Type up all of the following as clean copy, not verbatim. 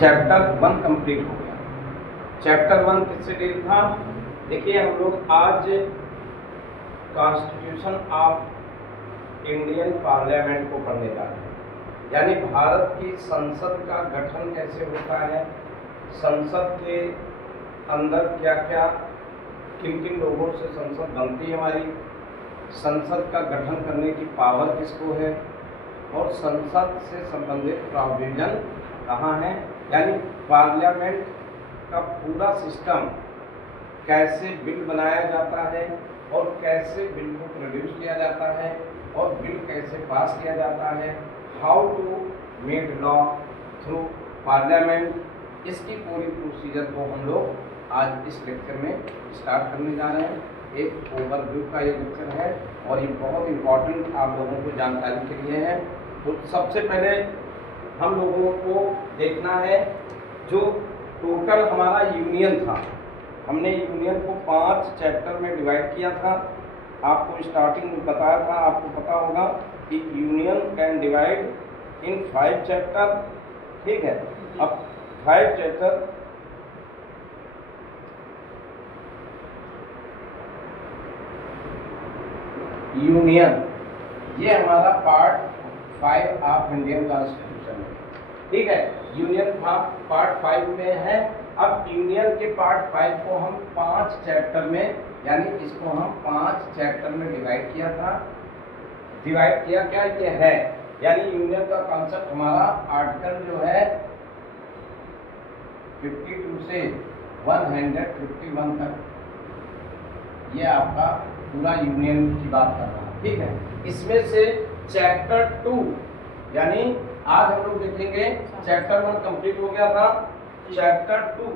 Chapter 1 complete हो गया। Chapter 1 किससे डील था? देखिए हम लोग आज कॉन्स्टिट्यूशन ऑफ इंडियन पार्लियामेंट को पढ़ने जा रहे हैं, यानी भारत की संसद का गठन कैसे होता है, संसद के अंदर क्या क्या किन किन लोगों से संसद बनती है हमारी, संसद का गठन करने की पावर किसको है और संसद से संबंधित प्रोविजन कहाँ है, यानी पार्लियामेंट का पूरा सिस्टम कैसे बिल बनाया जाता है और कैसे बिल को प्रोड्यूस किया जाता है और बिल कैसे पास किया जाता है, how to make law through parliament, इसकी पूरी प्रोसीजर को हम लोग आज इस लेक्चर में स्टार्ट करने जा रहे हैं। एक ओवरव्यू का ये लेक्चर है और ये बहुत इम्पोर्टेंट आप लोगों को जानकारी के लिए है। तो सबसे पहले हम लोगों को देखना है जो टोटल हमारा यूनियन था, हमने यूनियन को 5 चैप्टर में डिवाइड किया था। आपको स्टार्टिंग में बताया था, आपको पता होगा कि union can divide in 5 chapter, ठीक है। अब 5 चैप्टर यूनियन, ये हमारा पार्ट 5 ऑफ इंडियन कॉन्स्टिट्यूशन है, ठीक है। यूनियन पार्ट 5 में है। अब यूनियन के पार्ट 5 को हम 5 चैप्टर में, यानी इसको हम 5 चैप्टर में डिवाइड किया था। डिवाइड किया क्या ये है, यानी यूनियन का कॉन्सेप्ट हमारा आर्टिकल जो है 52 से 151 तक, ये आपका पूरा यूनियन की बात कर रहा है, ठीक है। इसमें से चैप्टर 2, यानी आज हम लोग देखेंगे चैप्टर 1 कंप्लीट हो गया था, चैप्टर 2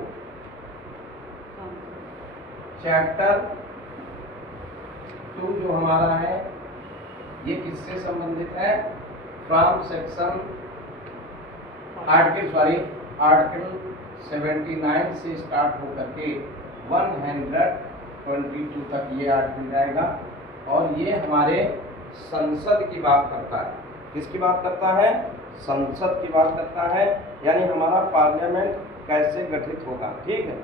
जो हमारा है ये किससे संबंधित है, फ्रॉम सेक्शन आर्टिकल 79 से स्टार्ट होकर के 122 तक ये आर्टिकल जाएगा और ये हमारे संसद की बात करता है। किसकी बात करता है? संसद की बात करता है, यानी हमारा पार्लियामेंट कैसे गठित होगा, ठीक है।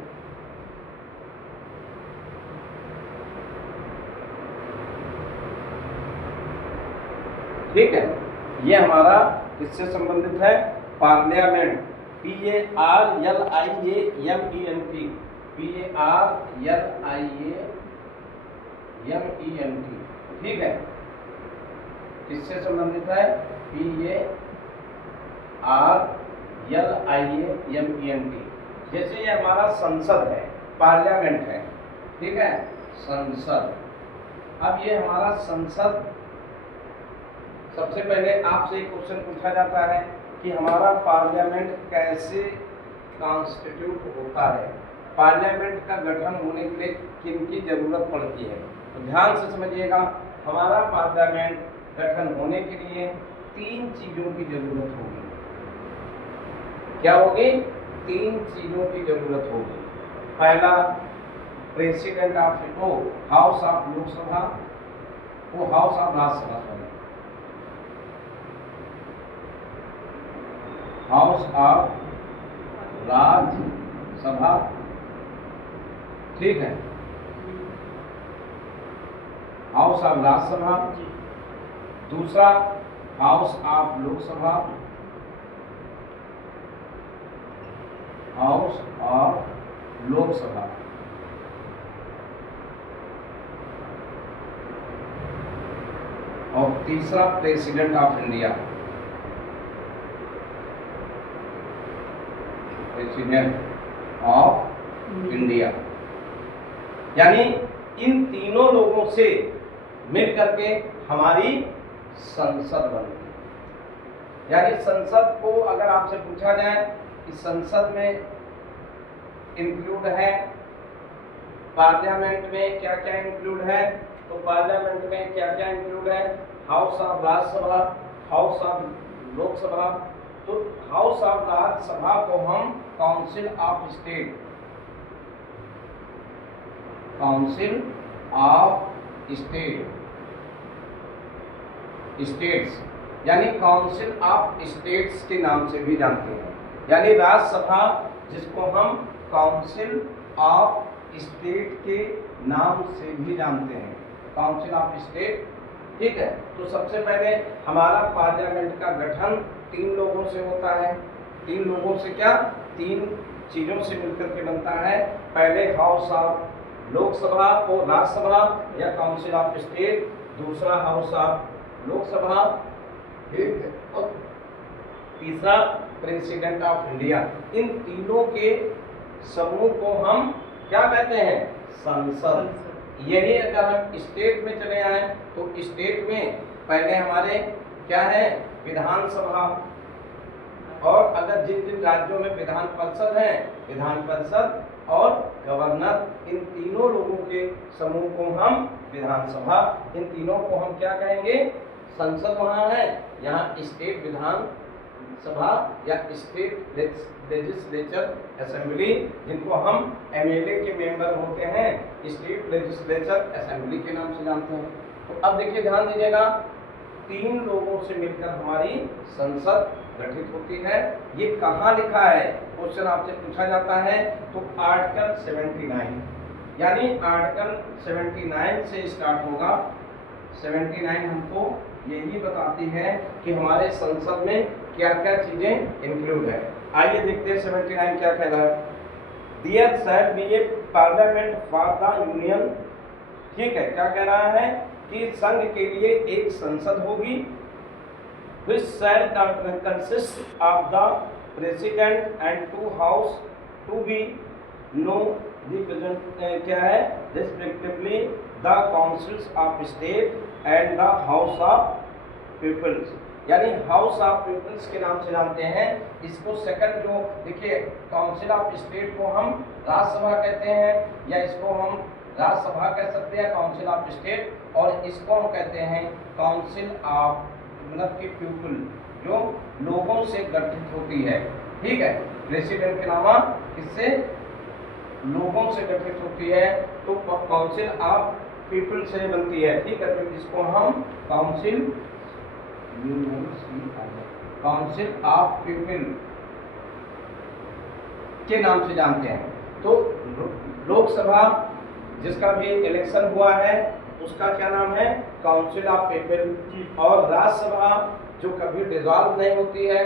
ठीक है, ये हमारा किससे संबंधित है? पार्लियामेंट, PARLIAMENT, ठीक है। किससे संबंधित है? PARLIAMENT। जैसे ये हमारा संसद है, पार्लियामेंट है, ठीक है, संसद। अब ये हमारा संसद, सबसे पहले आपसे एक क्वेश्चन पूछा जाता है कि हमारा पार्लियामेंट कैसे कॉन्स्टिट्यूट होता है, पार्लियामेंट का गठन होने के लिए किन की जरूरत पड़ती है। तो ध्यान से समझिएगा, हमारा पार्लियामेंट गठन होने के लिए 3 चीजों की जरूरत होगी। क्या होगी? 3 चीजों की जरूरत होगी। पहला, president of house of Lok Sabha, वो house of Rajya Sabha, house of Rajya Sabha, ठीक है, हाउस ऑफ राज्यसभा। दूसरा, house of Lok Sabha, house of Lok Sabha. और तीसरा, president of India, president of India. यानी इन तीनों लोगों से मिल करके हमारी संसद बनती है। यानी संसद को अगर आपसे पूछा जाए कि संसद में इंक्लूड है, पार्लियामेंट में क्या क्या इंक्लूड है, तो पार्लियामेंट में क्या क्या इंक्लूड है? House of Rajya Sabha, house of Lok Sabha. तो हाउस ऑफ राज्यसभा को हम council of state, council of states, यानी काउंसिल ऑफ स्टेट्स के नाम से भी जानते हैं। यानी राज्यसभा जिसको हम काउंसिल ऑफ स्टेट के नाम से भी जानते हैं, काउंसिल ऑफ स्टेट। ठीक है, तो सबसे पहले हमारा पार्लियामेंट का गठन 3 लोगों से होता है। 3 लोगों से क्या, 3 चीजों से मिलकर के बनता है। पहले हाउस ऑफ लोकसभा और राज्यसभा या काउंसिल ऑफ स्टेट, दूसरा हाउस ऑफ लोकसभा, और तीसरा प्रेसिडेंट ऑफ इंडिया। इन तीनों के समूह को हम क्या कहते हैं, संसद। यही अगर हम स्टेट में चले आए तो स्टेट में पहले हमारे क्या है, विधानसभा, और अगर जिन जिन राज्यों में विधान परिषद है, विधान परिषद और गवर्नर, इन तीनों लोगों के समूह को हम विधानसभा, इन तीनों को हम क्या कहेंगे, संसद। वहाँ है, यहाँ स्टेट विधान सभा या स्टेट लेजिस्लेचर असेंबली, जिनको हम एमएलए के मेंबर होते हैं, स्टेट लेजिस्लेचर असेंबली के नाम से जानते हैं। तो अब देखिए, ध्यान दीजिएगा, 3 लोगों से मिलकर हमारी संसद गठित होती है। ये कहाँ लिखा है, क्वेश्चन आपसे पूछा जाता है तो आर्टिकल 79, यानी आर्टिकल 79 से स्टार्ट होगा। 79 हमको यही बताती है कि हमारे संसद में क्या क्या चीजें इंक्लूड है। आइए देखते हैं 79 क्या कह रहा है। There shall be a parliament for the union। ठीक है, क्या कह रहा है कि संघ के लिए एक संसद होगी, which shall consist of the president and 2 house to be no represent क्या है, respectively the councils of state and the house of peoples, यानी हाउस ऑफ पीपल्स के नाम से जानते हैं इसको। सेकंड जो देखिए, काउंसिल ऑफ स्टेट को हम राज्यसभा कहते हैं, या इसको हम राज्यसभा कह सकते हैं, काउंसिल ऑफ स्टेट, और इसको हम कहते हैं काउंसिल ऑफ, मतलब कि पीपल, जो लोगों से गठित होती है। ठीक है, प्रेसिडेंट के अलावा किससे, लोगों से गठित होती है, तो काउंसिल ऑफ पीपल से बनती है। ठीक है, तो इसको हम काउंसिल ऑफ पीपल के नाम से जानते हैं। तो लोकसभा जिसका भी इलेक्शन हुआ है उसका क्या नाम है, काउंसिल ऑफ पीपल, और राज्यसभा जो कभी डिसॉल्व नहीं होती है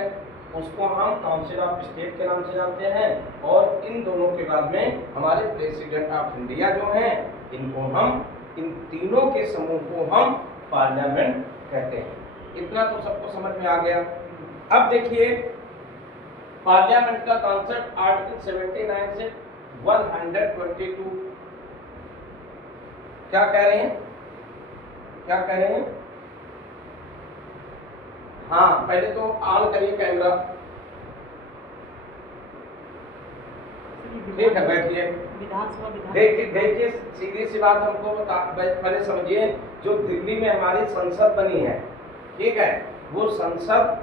उसको हम काउंसिल ऑफ स्टेट के नाम से जानते हैं। और इन दोनों के बाद में हमारे प्रेसिडेंट ऑफ इंडिया जो हैं, इनको हम, इन तीनों के समूह को हम पार्लियामेंट कहते हैं। इतना तो सबको समझ में आ गया। अब देखिए, पार्लियामेंट का कॉन्सेप्ट आर्टिकल 79 से 122 क्या कह रहे हैं, क्या कह रहे हैं। हाँ, पहले तो ऑन करिए कैमरा। ठीक है, बैठिए। देखिए सीधी सी बात हमको पहले समझिए, जो दिल्ली में हमारी संसद बनी है, ठीक है, वो संसद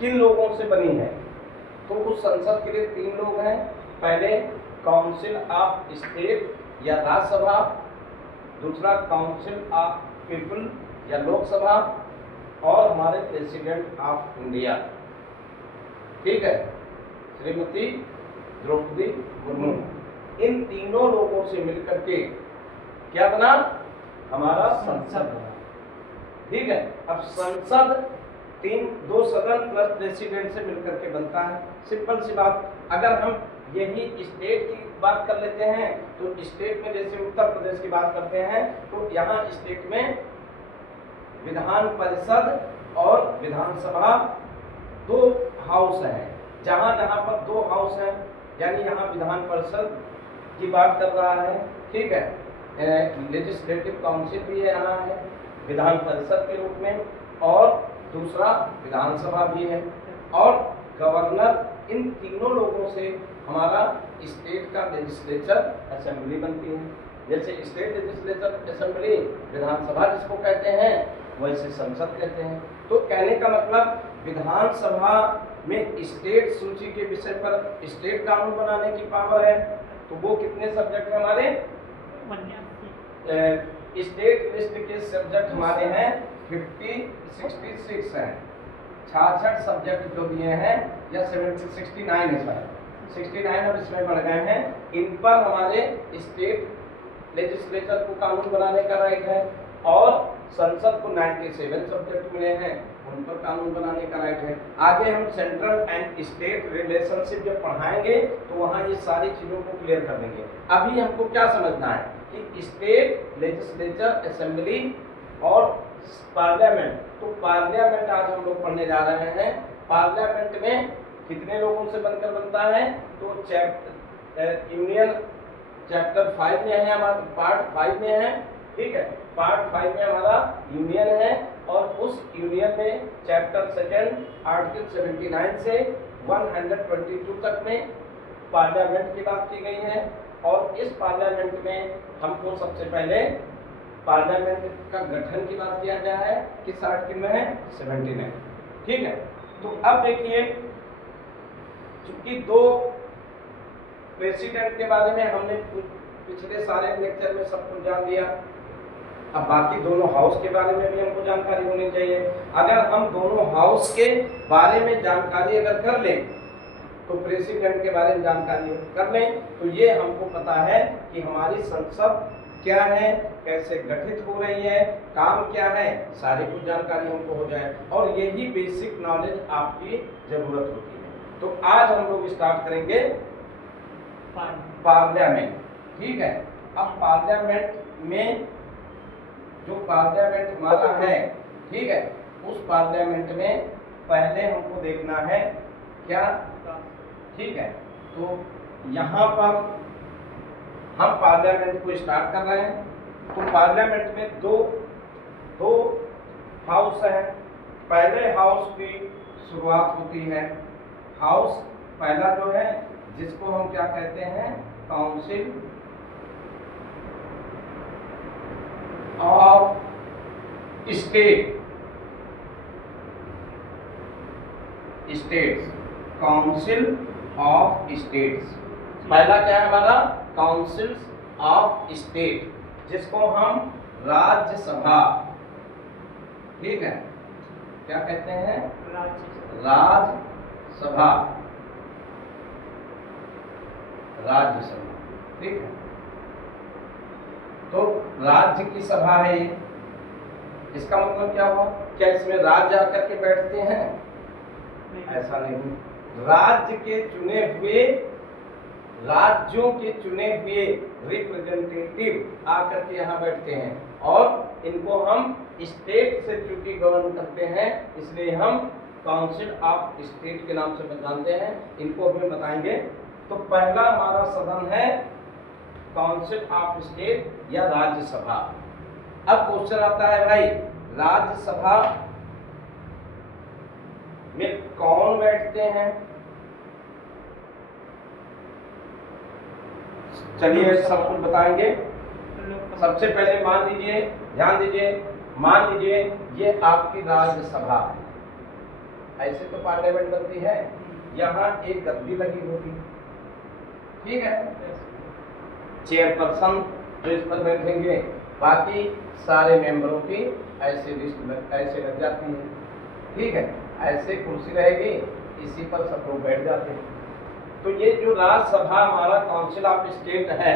किन लोगों से बनी है, तो उस संसद के लिए 3 लोग हैं। पहले काउंसिल ऑफ स्टेट या राज्यसभा, दूसरा काउंसिल ऑफ पीपल या लोकसभा, और हमारे प्रेसिडेंट ऑफ इंडिया। ठीक है, श्रीमती द्रौपदी मुर्मू। इन तीनों लोगों से मिलकर के क्या बना, हमारा संसद बना। ठीक है, अब संसद 2 सदन प्लस प्रेसिडेंट से मिलकर के बनता है। सिंपल सी बात। अगर हम यही स्टेट की बात कर लेते हैं तो स्टेट में जैसे उत्तर प्रदेश की बात करते हैं तो यहाँ स्टेट में विधान परिषद और विधानसभा 2 हाउस हैं। जहाँ जहाँ पर 2 हाउस हैं, यानी यहाँ विधान परिषद की बात कर रहा है, ठीक है, लेजिस्लेटिव काउंसिल भी यहाँ है विधान परिषद के रूप में, और दूसरा विधानसभा भी है, और गवर्नर। इन तीनों लोगों से हमारा स्टेट का लेजिस्लेचर असेंबली बनती है। जैसे स्टेट लेजिस्लेचर असेंबली विधानसभा जिसको कहते हैं, वैसे संसद कहते हैं। तो कहने का मतलब विधानसभा में स्टेट सूची के विषय पर स्टेट कानून बनाने की पावर है। तो वो कितने सब्जेक्ट हमारे, स्टेट लिस्ट के सब्जेक्ट हमारे हैं 66 हैं। 66 सब्जेक्ट जो दिए हैं या 69 है शायद, 69 और इसमें बढ़ गए हैं। इन पर हमारे स्टेट लेजिस्लेचर को कानून बनाने का राइट है और संसद को 97 सब्जेक्ट मिले हैं, उन पर कानून बनाने का राइट है। आगे हम सेंट्रल एंड स्टेट रिलेशनशिप जब पढ़ाएंगे तो वहाँ ये सारी चीज़ों को क्लियर कर देंगे। अभी हमको क्या समझना है कि स्टेट लेजिस्लेचर, असेंबली और पार्लियामेंट। तो पार्लियामेंट आज हम लोग पढ़ने जा रहे हैं। पार्लियामेंट में कितने लोगों से बनकर बनता है? तो यूनियन चैप्टर 5 में है, हमारा पार्ट 5 में है, ठीक है। पार्ट 5 में हमारा यूनियन है और उस यूनियन में चैप्टर 2 आर्टिकल 79 से 122 तक में पार्लियामेंट की बात की गई है। और इस पार्लियामेंट में हमको सबसे पहले पार्लियामेंट का गठन की बात किया गया है। किस आर्टिकल में है? 79, ठीक है। तो अब देखिए, चूंकि दो प्रेसिडेंट के बारे में हमने पिछले सारे लेक्चर में सब कुछ जान लिया, अब बाकी दोनों हाउस के बारे में भी हमको जानकारी होनी चाहिए। अगर हम दोनों हाउस के बारे में जानकारी अगर कर लें तो प्रेसिडेंट के बारे में जानकारी कर लें तो ये हमको पता है कि हमारी संसद क्या है, कैसे गठित हो रही है, काम क्या है, सारी कुछ जानकारी हमको हो जाए। और यही बेसिक नॉलेज आपकी जरूरत होती है। तो आज हम लोग स्टार्ट करेंगे पार्लियामेंट, ठीक है। अब पार्लियामेंट में जो पार्लियामेंट हमारा है, ठीक है, उस पार्लियामेंट में पहले हमको देखना है क्या, ठीक है। तो यहाँ पर हम पार्लियामेंट को स्टार्ट कर रहे हैं। तो पार्लियामेंट में दो हाउस हैं। पहले हाउस की शुरुआत होती है, हाउस पहला जो है जिसको हम क्या कहते हैं? Council of states, council of states. पहला क्या है हमारा? काउंसिल ऑफ स्टेट, जिसको हम राज्यसभा, ठीक है, क्या कहते हैं? राज्यसभा, ठीक है। तो राज्य की सभा है ये। इसका मतलब क्या हुआ? क्या इसमें राज्य आकर के बैठते हैं? ऐसा नहीं। राज्य के चुने हुए, राज्यों के चुने हुए रिप्रेजेंटेटिव आकर के यहाँ बैठते हैं और इनको हम स्टेट से चूंकि गवर्न करते हैं इसलिए हम काउंसिल ऑफ स्टेट के नाम से जानते हैं। इनको भी बताएंगे। तो पहला हमारा सदन है काउंसिल ऑफ स्टेट या राज्यसभा। अब क्वेश्चन आता है भाई, राज्यसभा में कौन बैठते हैं? चलिए सब कुछ बताएंगे। सबसे पहले मान लीजिए, ध्यान दीजिए, मान लीजिए ये आपकी राज्यसभा है। ऐसे तो पार्लियामेंट बनती है, यहाँ एक गद्दी लगी होगी, ठीक है। चेयरपर्सन जो इस पर बैठेंगे, बाकी सारे मेंबरों की ऐसे लिस्ट ऐसे लग जाती है, ठीक है। ऐसे कुर्सी रहेगी, इसी पर सब लोग बैठ जाते हैं। तो ये जो राज्यसभा हमारा काउंसिल ऑफ स्टेट है,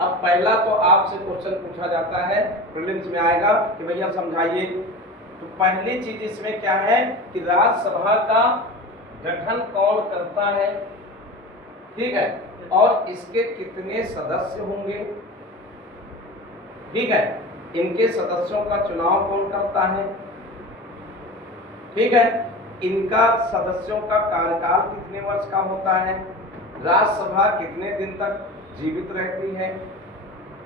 अब पहला तो आपसे क्वेश्चन पूछा जाता है, प्रीलिम्स में आएगा कि भैया समझाइए। तो पहली चीज इसमें क्या है कि राज्यसभा का गठन कौन करता है, ठीक है, और इसके कितने सदस्य होंगे, ठीक है। इनके सदस्यों का चुनाव कौन करता है, ठीक है। इनका सदस्यों का कार्यकाल कितने वर्ष का होता है, राज्यसभा कितने दिन तक जीवित रहती है,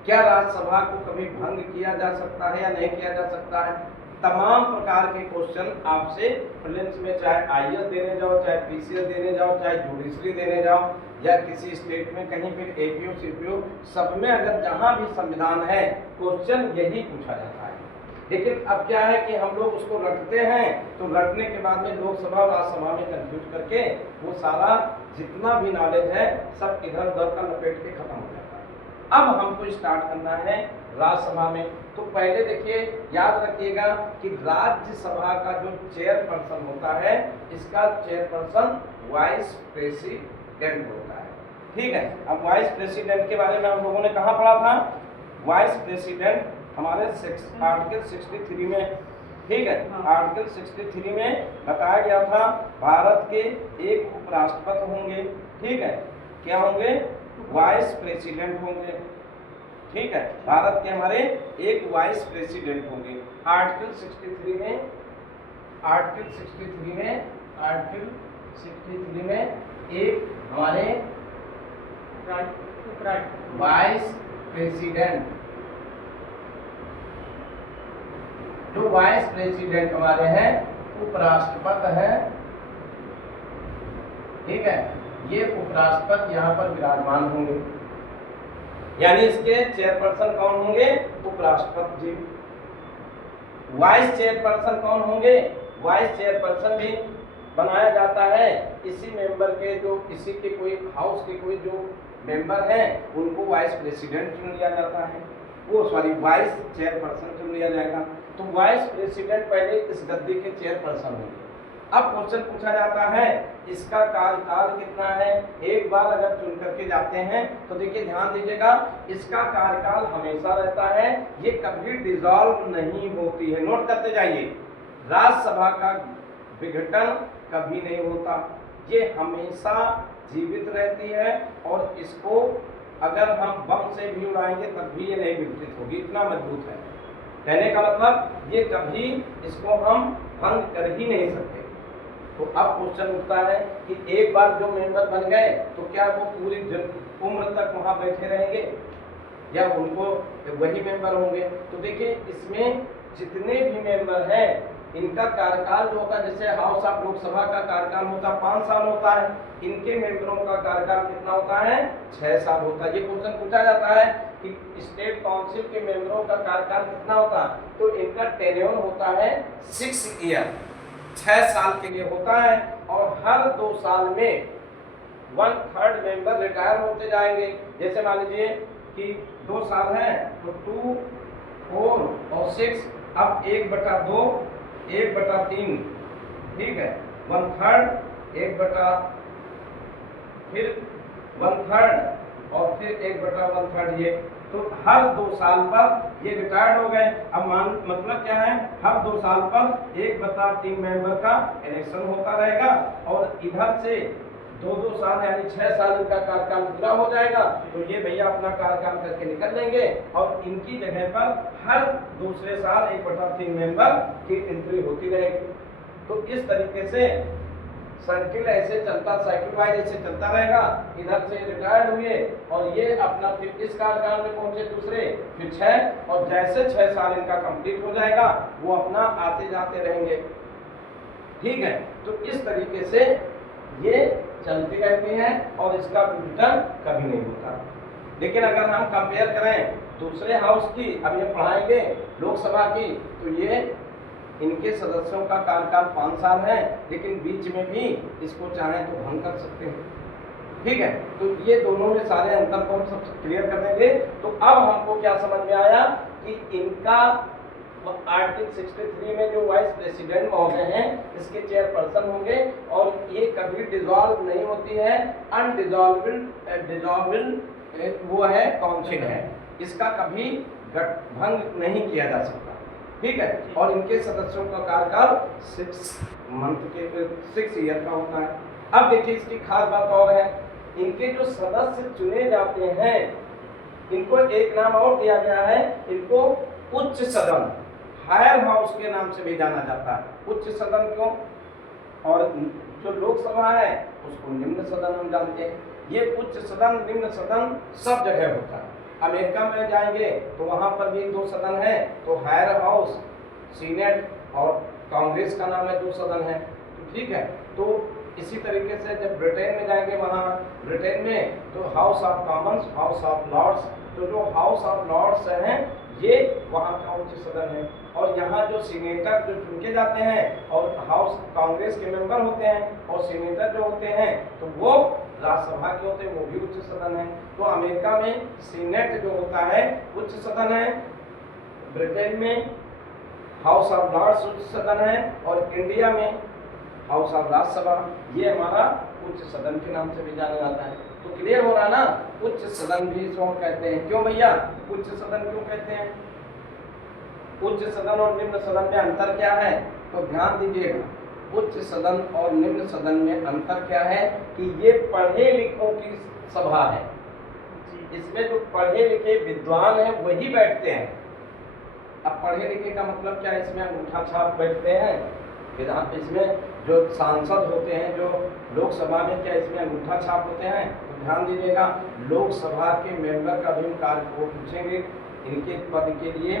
क्या राज्यसभा को कभी भंग किया जा सकता है या नहीं किया जा सकता है। तमाम प्रकार के क्वेश्चन आपसे प्रीलिम्स में, चाहे आईएएस देने जाओ, चाहे पीसीएस देने जाओ, चाहे जुडिशरी देने जाओ, या किसी स्टेट में कहीं भी एपीओ सीपीओ, सब में अगर जहां भी संविधान है क्वेश्चन यही पूछा जाता है। लेकिन अब क्या है कि हम लोग उसको रटते हैं, तो रटने के बाद में लोकसभा और राज्यसभा में कंफ्यूज करके वो सारा जितना भी नॉलेज है सब इधर उधर का लपेट के खत्म हो जाता है। अब हमको स्टार्ट करना है राज्यसभा में। तो पहले देखिए, याद रखिएगा कि राज्यसभा का जो चेयरपर्सन होता है, इसका चेयरपर्सन वाइस प्रेसिडेंट होता है। ठीक है, अब वाइस प्रेसिडेंट के बारे में हम लोगों ने कहाँ पढ़ा था? वाइस प्रेसिडेंट हमारे आर्टिकल 63 में, ठीक है, आर्टिकल 63 में बताया गया था भारत के एक उपराष्ट्रपति होंगे, ठीक है, क्या होंगे? वाइस प्रेसिडेंट होंगे, ठीक है, भारत के हमारे एक वाइस प्रेसिडेंट होंगे। आर्टिकल 63 में, आर्टिकल 63 में एक हमारे वाइस प्रेसिडेंट, जो वाइस प्रेसिडेंट हमारे हैं उपराष्ट्रपति है, ठीक है, ये उपराष्ट्रपति यहाँ पर विराजमान होंगे, यानी इसके चेयरपर्सन कौन होंगे? उपराष्ट्रपति जी। वाइस चेयरपर्सन कौन होंगे? वाइस चेयरपर्सन भी बनाया जाता है इसी मेंबर के, जो इसी के कोई हाउस के कोई जो मेंबर हैं उनको वाइस प्रेसिडेंट चुन लिया जाता है, वाइस चेयरपर्सन चुन लिया जाएगा। तो वाइस प्रेसिडेंट पहले इस गद्दी के चेयरपर्सन होंगे। अब क्वेश्चन पूछा जाता है इसका कार्यकाल कितना है? एक बार अगर चुन करके जाते हैं तो देखिए ध्यान दीजिएगा, इसका कार्यकाल हमेशा रहता है, ये कभी डिसॉल्व नहीं होती है। नोट करते जाइए, राज्यसभा का विघटन कभी नहीं होता, ये हमेशा जीवित रहती है और इसको अगर हम बम से भी उड़ाएंगे तब भी ये नहीं विघटित होगी, इतना मजबूत है। कहने का मतलब ये कभी इसको हम भंग कर ही नहीं सकते। तो अब क्वेश्चन उठता है कि एक बार जो मेंबर बन गए तो क्या वो पूरी उम्र तक वहां बैठे रहेंगे या उनको वही मेंबर होंगे? तो देखिए इसमें जितने भी मेंबर हैं इनका कार्यकाल जो होता है, जैसे हाउस ऑफ लोकसभा का कार्यकाल होता है 5 साल होता है, इनके मेंबरों का कार्यकाल कितना होता है? 6 साल होता है। ये क्वेश्चन पूछा जाता है कि स्टेट काउंसिल के मेंबरों का कार्यकाल कितना होता है, तो इनका टेन्योर होता है 6 ईयर, 6 साल के लिए होता है। और हर 2 साल में 1/3 मेंबर रिटायर होते जाएंगे। जैसे मान लीजिए कि 2 साल हैं तो 2, 4 और 6, अब 1/2, 1/3, ठीक है, 1/3, 1/3 और फिर 1/1/3 ये, तो हर 2 साल पर ये रिटायर्ड हो गए। अब मतलब क्या है? हर 2 साल पर 1/3 मेंबर का इलेक्शन होता रहेगा और इधर से 2-2 साल यानी 6 साल इनका कार्यकाल पूरा हो जाएगा तो ये भैया अपना कार्यकाल करके निकल लेंगे और इनकी जगह पर हर दूसरे साल 1/3 मेंबर की एंट्री होती रहेगी। तो इस तरीके से सर्किल ऐसे चलता, साइकिल वाइज ऐसे चलता रहेगा। इधर से रिटायर्ड हुए और ये अपना फिर इस कार्यकाल में पहुंचे दूसरे, फिर 6, और जैसे 6 साल इनका कंप्लीट हो जाएगा वो अपना आते जाते रहेंगे, ठीक है। तो इस तरीके से ये चलती रहती हैं और इसका विघटन कभी नहीं होता। लेकिन अगर हम कंपेयर करें दूसरे हाउस की, अभी हम पढ़ाएंगे लोकसभा की, तो ये इनके सदस्यों का कार्यकाल 5 साल है, लेकिन बीच में भी इसको चाहें तो भंग कर सकते हैं, ठीक है। तो ये दोनों में सारे अंतर को हम सब क्लियर कर देंगे। तो अब हमको क्या समझ में आया कि इनका आर्टिकल 63 में जो वाइस प्रेसिडेंट महोदय हैं इसके चेयरपर्सन होंगे और ये कभी डिसॉल्व नहीं होती है, डिसॉल्वेबल वो है काउंसिल है, इसका कभी भंग नहीं किया जा सकता, ठीक है। और इनके सदस्यों का कार्यकाल 6 ईयर का होता है। अब देखिए इसकी खास बात और है, इनके जो सदस्य चुने जाते हैं इनको एक नाम और दिया गया है, इनको उच्च सदन, हायर हाउस के नाम से भी जाना जाता है। उच्च सदन क्यों? और जो लोकसभा है उसको निम्न सदन हम जानते हैं। ये उच्च सदन, निम्न सदन सब जगह होता है। अमेरिका में जाएंगे तो वहां पर भी 2 सदन है, तो हायर हाउस, सीनेट और कांग्रेस का नाम है 2 सदन है, तो ठीक है। तो इसी तरीके से जब ब्रिटेन में जाएंगे, वहाँ ब्रिटेन में तो House of Commons, House of Lords, तो जो हाउस ऑफ लॉर्ड्स हैं ये वहाँ का उच्च सदन है। और यहाँ जो सीनेटर जो चुनके जाते हैं और हाउस कांग्रेस के मेंबर होते हैं और सीनेटर जो होते हैं तो वो राज्यसभा के होते हैं वो भी उच्च सदन है। तो अमेरिका में सीनेट जो होता है उच्च सदन है, ब्रिटेन में हाउस ऑफ लॉर्ड्स उच्च सदन है, और इंडिया में हाउस ऑफ राज्यसभा, ये हमारा उच्च सदन के नाम से भी जाना जाता है। तो क्लियर हो रहा ना, उच्च सदन भी इसको कहते हैं। क्यों भैया उच्च सदन क्यों कहते हैं? उच्च सदन और निम्न सदन में अंतर क्या है? तो ध्यान दीजिएगा, उच्च सदन और निम्न सदन में अंतर क्या है कि ये पढ़े लिखों की सभा है। इसमें जो पढ़े लिखे विद्वान हैं वही बैठते हैं। अब पढ़े लिखे का मतलब क्या है? इसमें अंगूठा छाप बैठते हैं विधान, इसमें जो सांसद होते हैं जो लोकसभा में, क्या इसमें अंगूठा छाप होते हैं? तो ध्यान दीजिएगा, लोकसभा के मेंबर का भी कार्य को पूछेंगे, इनके पद के लिए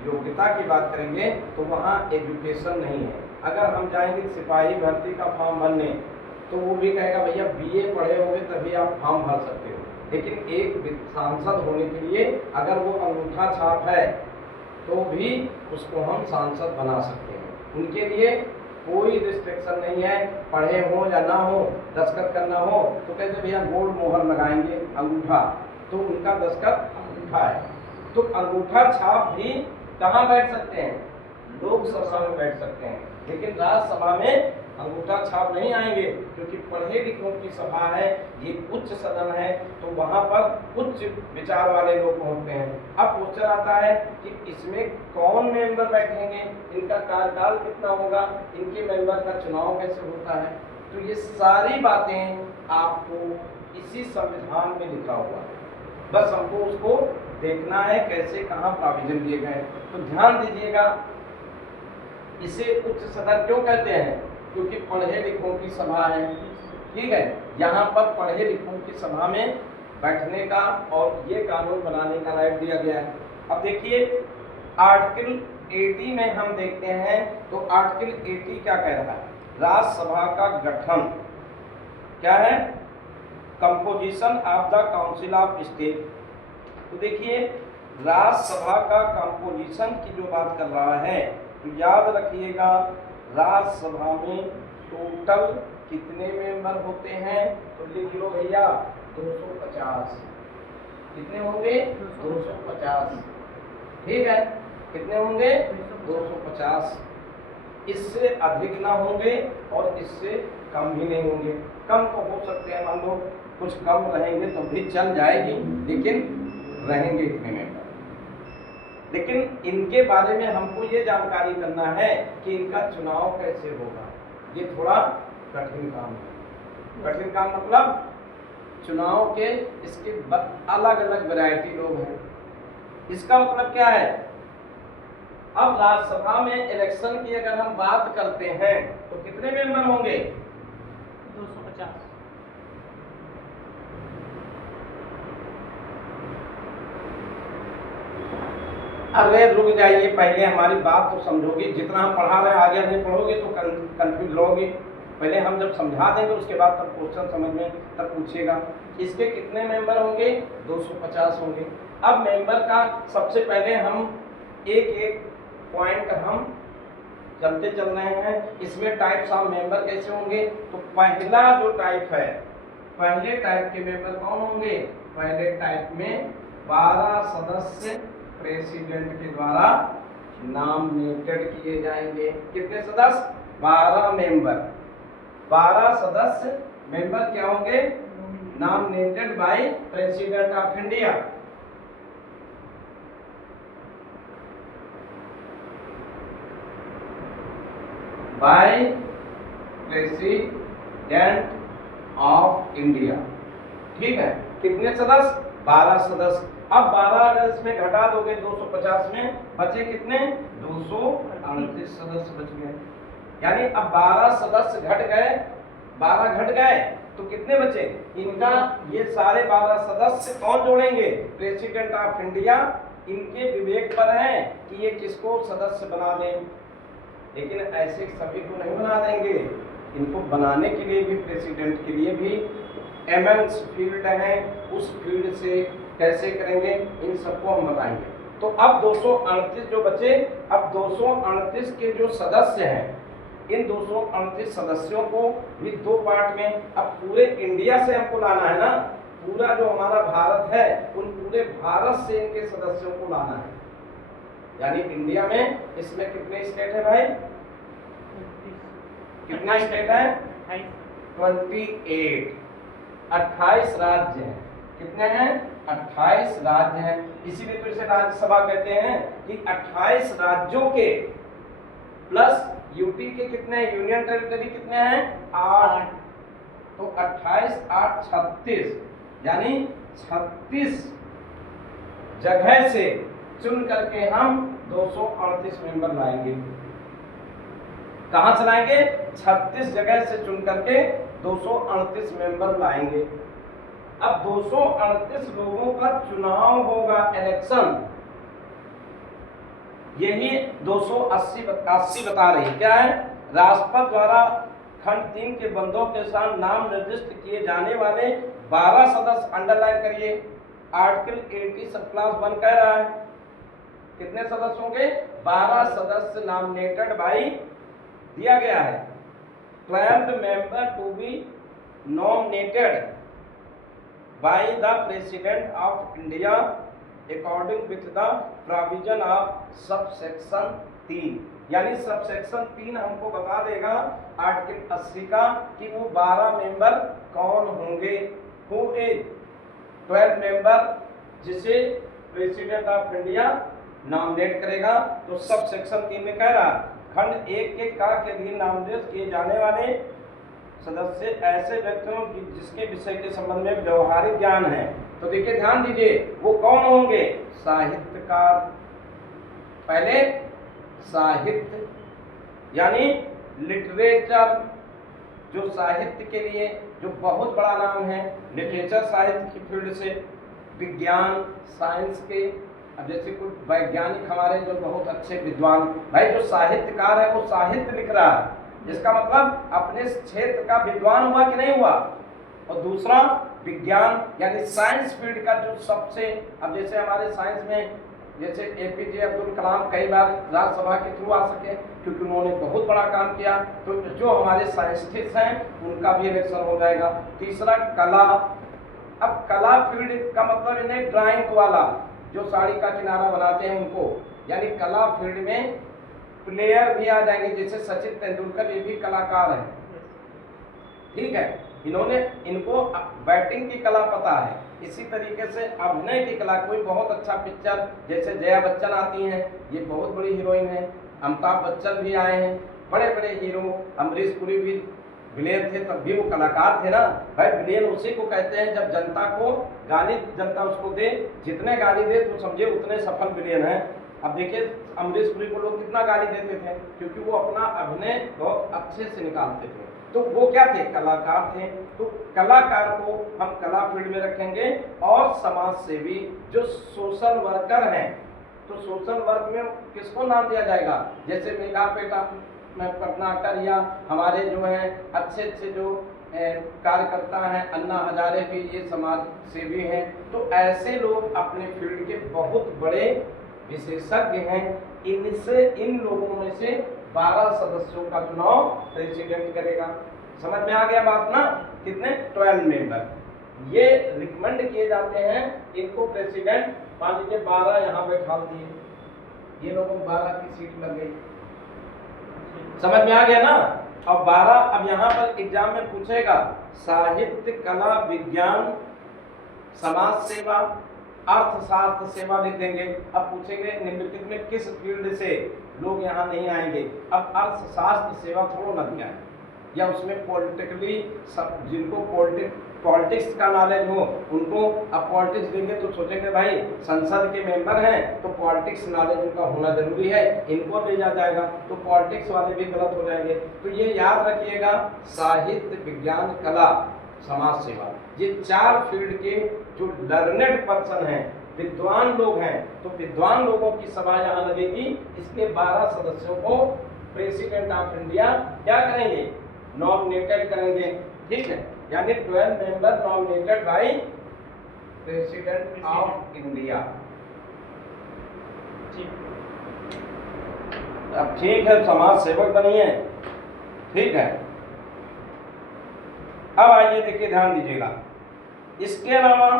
योग्यता की बात करेंगे तो वहाँ एजुकेशन नहीं है। अगर हम जाएंगे सिपाही भर्ती का फॉर्म भरने तो वो भी कहेगा भैया बीए पढ़े होंगे तभी आप फॉर्म भर सकते हो, लेकिन एक सांसद होने के लिए अगर वो अंगूठा छाप है तो भी उसको हम सांसद बना सकते हैं। उनके लिए कोई रिस्ट्रिक्शन नहीं है, पढ़े हो या ना हो, दस्तखत करना हो तो कहते भैया गोल्ड मोहर लगाएंगे अंगूठा, तो उनका दस्तखत अंगूठा है। तो अंगूठा छाप भी कहाँ बैठ सकते हैं? लोकसभा में बैठ सकते हैं, लेकिन राज्यसभा में अंगूठा छाप नहीं आएंगे, क्योंकि पढ़े लिखों की सभा है, ये उच्च सदन है, तो वहां पर उच्च विचार वाले लोग होते हैं। अब क्वेश्चन आता है कि इसमें कौन मेंबर बैठेंगे, इनका कार्यकाल कितना होगा, इनके मेंबर का चुनाव कैसे होता है, तो ये सारी बातें आपको इसी संविधान में लिखा हुआ है, बस हमको उसको देखना है कैसे कहाँ प्रोविजन दिए गए। तो ध्यान दीजिएगा, इसे उच्च सदन क्यों कहते हैं? क्योंकि पढ़े लिखों की सभा है, ठीक है। यहाँ पर पढ़े लिखों की सभा में बैठने का और ये कानून बनाने का राइट दिया गया है। अब देखिए आर्टिकल 80 में हम देखते हैं तो आर्टिकल 80 क्या कह रहा है? राज्यसभा का गठन क्या है? Composition of the council of state. तो देखिए राज्यसभा का कंपोजिशन की जो बात कर रहा है तो याद रखिएगा, राज्यसभा में टोटल कितने मेंबर होते हैं? तो लिख लो भैया 250। कितने होंगे? 250, ठीक है। कितने होंगे? 250। इससे अधिक ना होंगे और इससे कम भी नहीं होंगे। कम तो हो सकते हैं, मान लो कुछ कम रहेंगे तो भी चल जाएगी, लेकिन रहेंगे इतने मेंबर। लेकिन इनके बारे में हमको ये जानकारी करना है कि इनका चुनाव कैसे होगा। ये थोड़ा कठिन काम है। कठिन काम मतलब चुनाव के इसके अलग अलग वैरायटी लोग हैं। इसका मतलब क्या है? अब राज्यसभा में इलेक्शन की अगर हम बात करते हैं तो कितने मेंबर होंगे? 250। अरे रुक जाइए, पहले हमारी बात तो समझोगी। जितना हम पढ़ा रहे हैं आगे नहीं पढ़ोगे तो कंफ्यूज रहोगे। पहले हम जब समझा देंगे उसके बाद तब क्वेश्चन समझ में तब पूछिएगा। इसके कितने मेंबर होंगे? 250 होंगे। अब मेंबर का सबसे पहले हम एक एक पॉइंट हम चलते चल रहे हैं। इसमें टाइप्स ऑफ मेंबर कैसे होंगे? तो पहला जो टाइप है, पहले टाइप के मेंबर कौन होंगे? पहले टाइप में 12 सदस्य प्रेसिडेंट के द्वारा नॉमिनेटेड किए जाएंगे। कितने सदस्य? 12 मेंबर। 12 सदस्य मेंबर क्या होंगे? Nominated by president of India. By president of India, ठीक है। कितने सदस्य? 12 सदस्य। अब 12 अगर इसमें घटा दोगे 250 में बचे कितने? 238 सदस्य बच गए। यानी अब 12 सदस्य घट गए, 12 घट गए तो कितने बचे? इनका ये सारे 12 सदस्य कौन जोड़ेंगे? President of India. इनके विवेक पर है कि ये किसको सदस्य बना दें, लेकिन ऐसे सभी को नहीं बना देंगे। इनको बनाने के लिए भी, प्रेसिडेंट के लिए भी एमएनस फील्ड है, उस फील्ड से कैसे करेंगे इन सबको हम बताएंगे। तो अब 238 जो बचे, अब 238 के जो सदस्य हैं इन 238 सदस्यों को भी 2 पार्ट में, अब पूरे इंडिया से हमको लाना है ना, पूरा जो हमारा भारत है उन पूरे भारत से इनके सदस्यों को लाना है। यानी इंडिया में इसमें कितने स्टेट है भाई, कितने स्टेट है, 28, 28 राज्य हैं। कितने हैं, 28 राज्य हैं। इसीलिए तो इसे राज्यसभा कहते हैं कि 28 राज्यों के प्लस यूटी के कितने, यूनियन टेरिटरी कितने हैं, 8, तो 28 8 36, यानी 36 जगह से चुन करके हम 238 मेंबर लाएंगे। कहां से लाएंगे, 36 जगह से चुन करके 238 मेंबर लाएंगे। अब 238 लोगों का चुनाव होगा, इलेक्शन, यही 280 बता रही क्या है, राष्ट्रपति द्वारा खंड 3 के बंदों के साथ नाम निर्दिष्ट किए जाने वाले 12 सदस्य, अंडरलाइन करिए, आर्टिकल 80 सब क्लास 1 कह रहा है कितने सदस्य होंगे, 12 सदस्य नॉमिनेटेड बाई, दिया गया है 12 member to be nominated by the president of India according with the provision of subsection 3। यानी सबसेक्शन 3 हमको बता देगा आर्टिकल 80 का कि वो 12 मेंबर कौन होंगे। हु इज 12 मेंबर जिसे प्रेसिडेंट ऑफ इंडिया नॉमिनेट करेगा। तो सबसेक्शन 3 में कह रहा खंड 1 के का के अधीन नामनिर्देशित किए जाने वाले सदस्य ऐसे व्यक्तियों जिसके विषय के संबंध में व्यवहारिक ज्ञान है। तो देखिए ध्यान दीजिए वो कौन होंगे, साहित्यकार, पहले साहित्य यानी लिटरेचर, जो साहित्य के लिए जो बहुत बड़ा नाम है, लिटरेचर साहित्य की फील्ड से, विज्ञान साइंस के, अब जैसे कुछ वैज्ञानिक हमारे जो बहुत अच्छे विद्वान, भाई जो साहित्यकार है वो साहित्य लिख रहा है, इसका मतलब अपने क्षेत्र का विद्वान हुआ कि नहीं हुआ। और दूसरा विज्ञान यानी साइंस फील्ड का जो सबसे, अब जैसे हमारे साइंस में जैसे एपीजे अब्दुल कलाम कई बार राज्यसभा के थ्रू आ सके क्योंकि उन्होंने बहुत बड़ा काम किया, तो जो हमारे साइंटिस्ट हैं उनका भी इलेक्शन हो जाएगा। तीसरा कला, अब कला फील्ड का मतलब इन्हें ड्राइंग वाला जो साड़ी का किनारा बनाते हैं उनको, यानी कला फील्ड में प्लेयर भी आ जाएंगे, जैसे सचिन तेंदुलकर ये भी कलाकार हैं, ठीक है, इनको बैटिंग की कला पता है। इसी तरीके से अभिनय की कला, कोई बहुत अच्छा पिक्चर जैसे जया बच्चन आती हैं, ये बहुत बड़ी हीरोइन है, अमिताभ बच्चन भी आए हैं, बड़े बड़े हीरो, अमरीश पुरी भी विलेन थे, तब भी वो कलाकार थे ना भाई। विलेन उसी को कहते हैं जब जनता को गाली, जनता उसको दे, जितने गाली दे तो समझे उतने सफल विलेन है। अब देखिए अमरीश पुरी को लोग कितना गाली देते थे क्योंकि वो अपना अभिनय बहुत अच्छे से निकालते थे, तो वो क्या थे, कलाकार थे। तो कलाकार को हम कला फील्ड में रखेंगे। और समाज सेवी जो सोशल वर्कर हैं, तो सोशल वर्क में किसको नाम दिया जाएगा, जैसे मेघा पेटा में पटनाकर या हमारे जो हैं अच्छे अच्छे जो कार्यकर्ता हैं, अन्ना हजारे भी ये समाज सेवी हैं। तो ऐसे लोग अपने फील्ड के बहुत बड़े विशेषज्ञ हैं। इनसे, इन लोगों में से 12 सदस्यों का चुनाव प्रेसिडेंट करेगा। समझ में आ गया बात ना, कितने, 12 मेंबर ये रिकमेंड किए जाते हैं। इनको प्रेसिडेंट मान लीजिए 12 यहाँ बैठा दिए, ये लोगों को 12 की सीट लग गई, समझ में आ गया ना। और 12, अब यहाँ पर एग्जाम में पूछेगा साहित्य, कला, विज्ञान, समाज सेवा, अर्थशास्त्र सेवा लिख देंगे। अब पूछेंगे निम्नलिखित में किस फील्ड से लोग यहाँ नहीं आएंगे। अब अर्थशास्त्र सेवा थोड़ा ना दिया है, या उसमें पॉलिटिकली जिनको पॉलिटिक्स का नॉलेज हो उनको, अब पॉलिटिक्स देंगे तो सोचेंगे भाई संसद के मेंबर हैं तो पॉलिटिक्स नॉलेज उनका होना जरूरी है, इनको भेजा जाएगा, तो पॉलिटिक्स वाले भी गलत हो जाएंगे। तो ये याद रखिएगा, साहित्य, विज्ञान, कला, समाज सेवा, ये 4 फील्ड के जो लर्नेड पर्सन हैं, विद्वान लोग हैं, तो विद्वान लोगों की सभा यहाँ लगेगी। इसके 12 सदस्यों को प्रेसिडेंट ऑफ इंडिया क्या करेंगे, नॉमिनेटेड करेंगे, ठीक है, यानी 12 member nominated by president of India. अब ठीक है, समाज सेवक बनिए, ठीक है। अब आइए देखिए, ध्यान दीजिएगा, इसके अलावा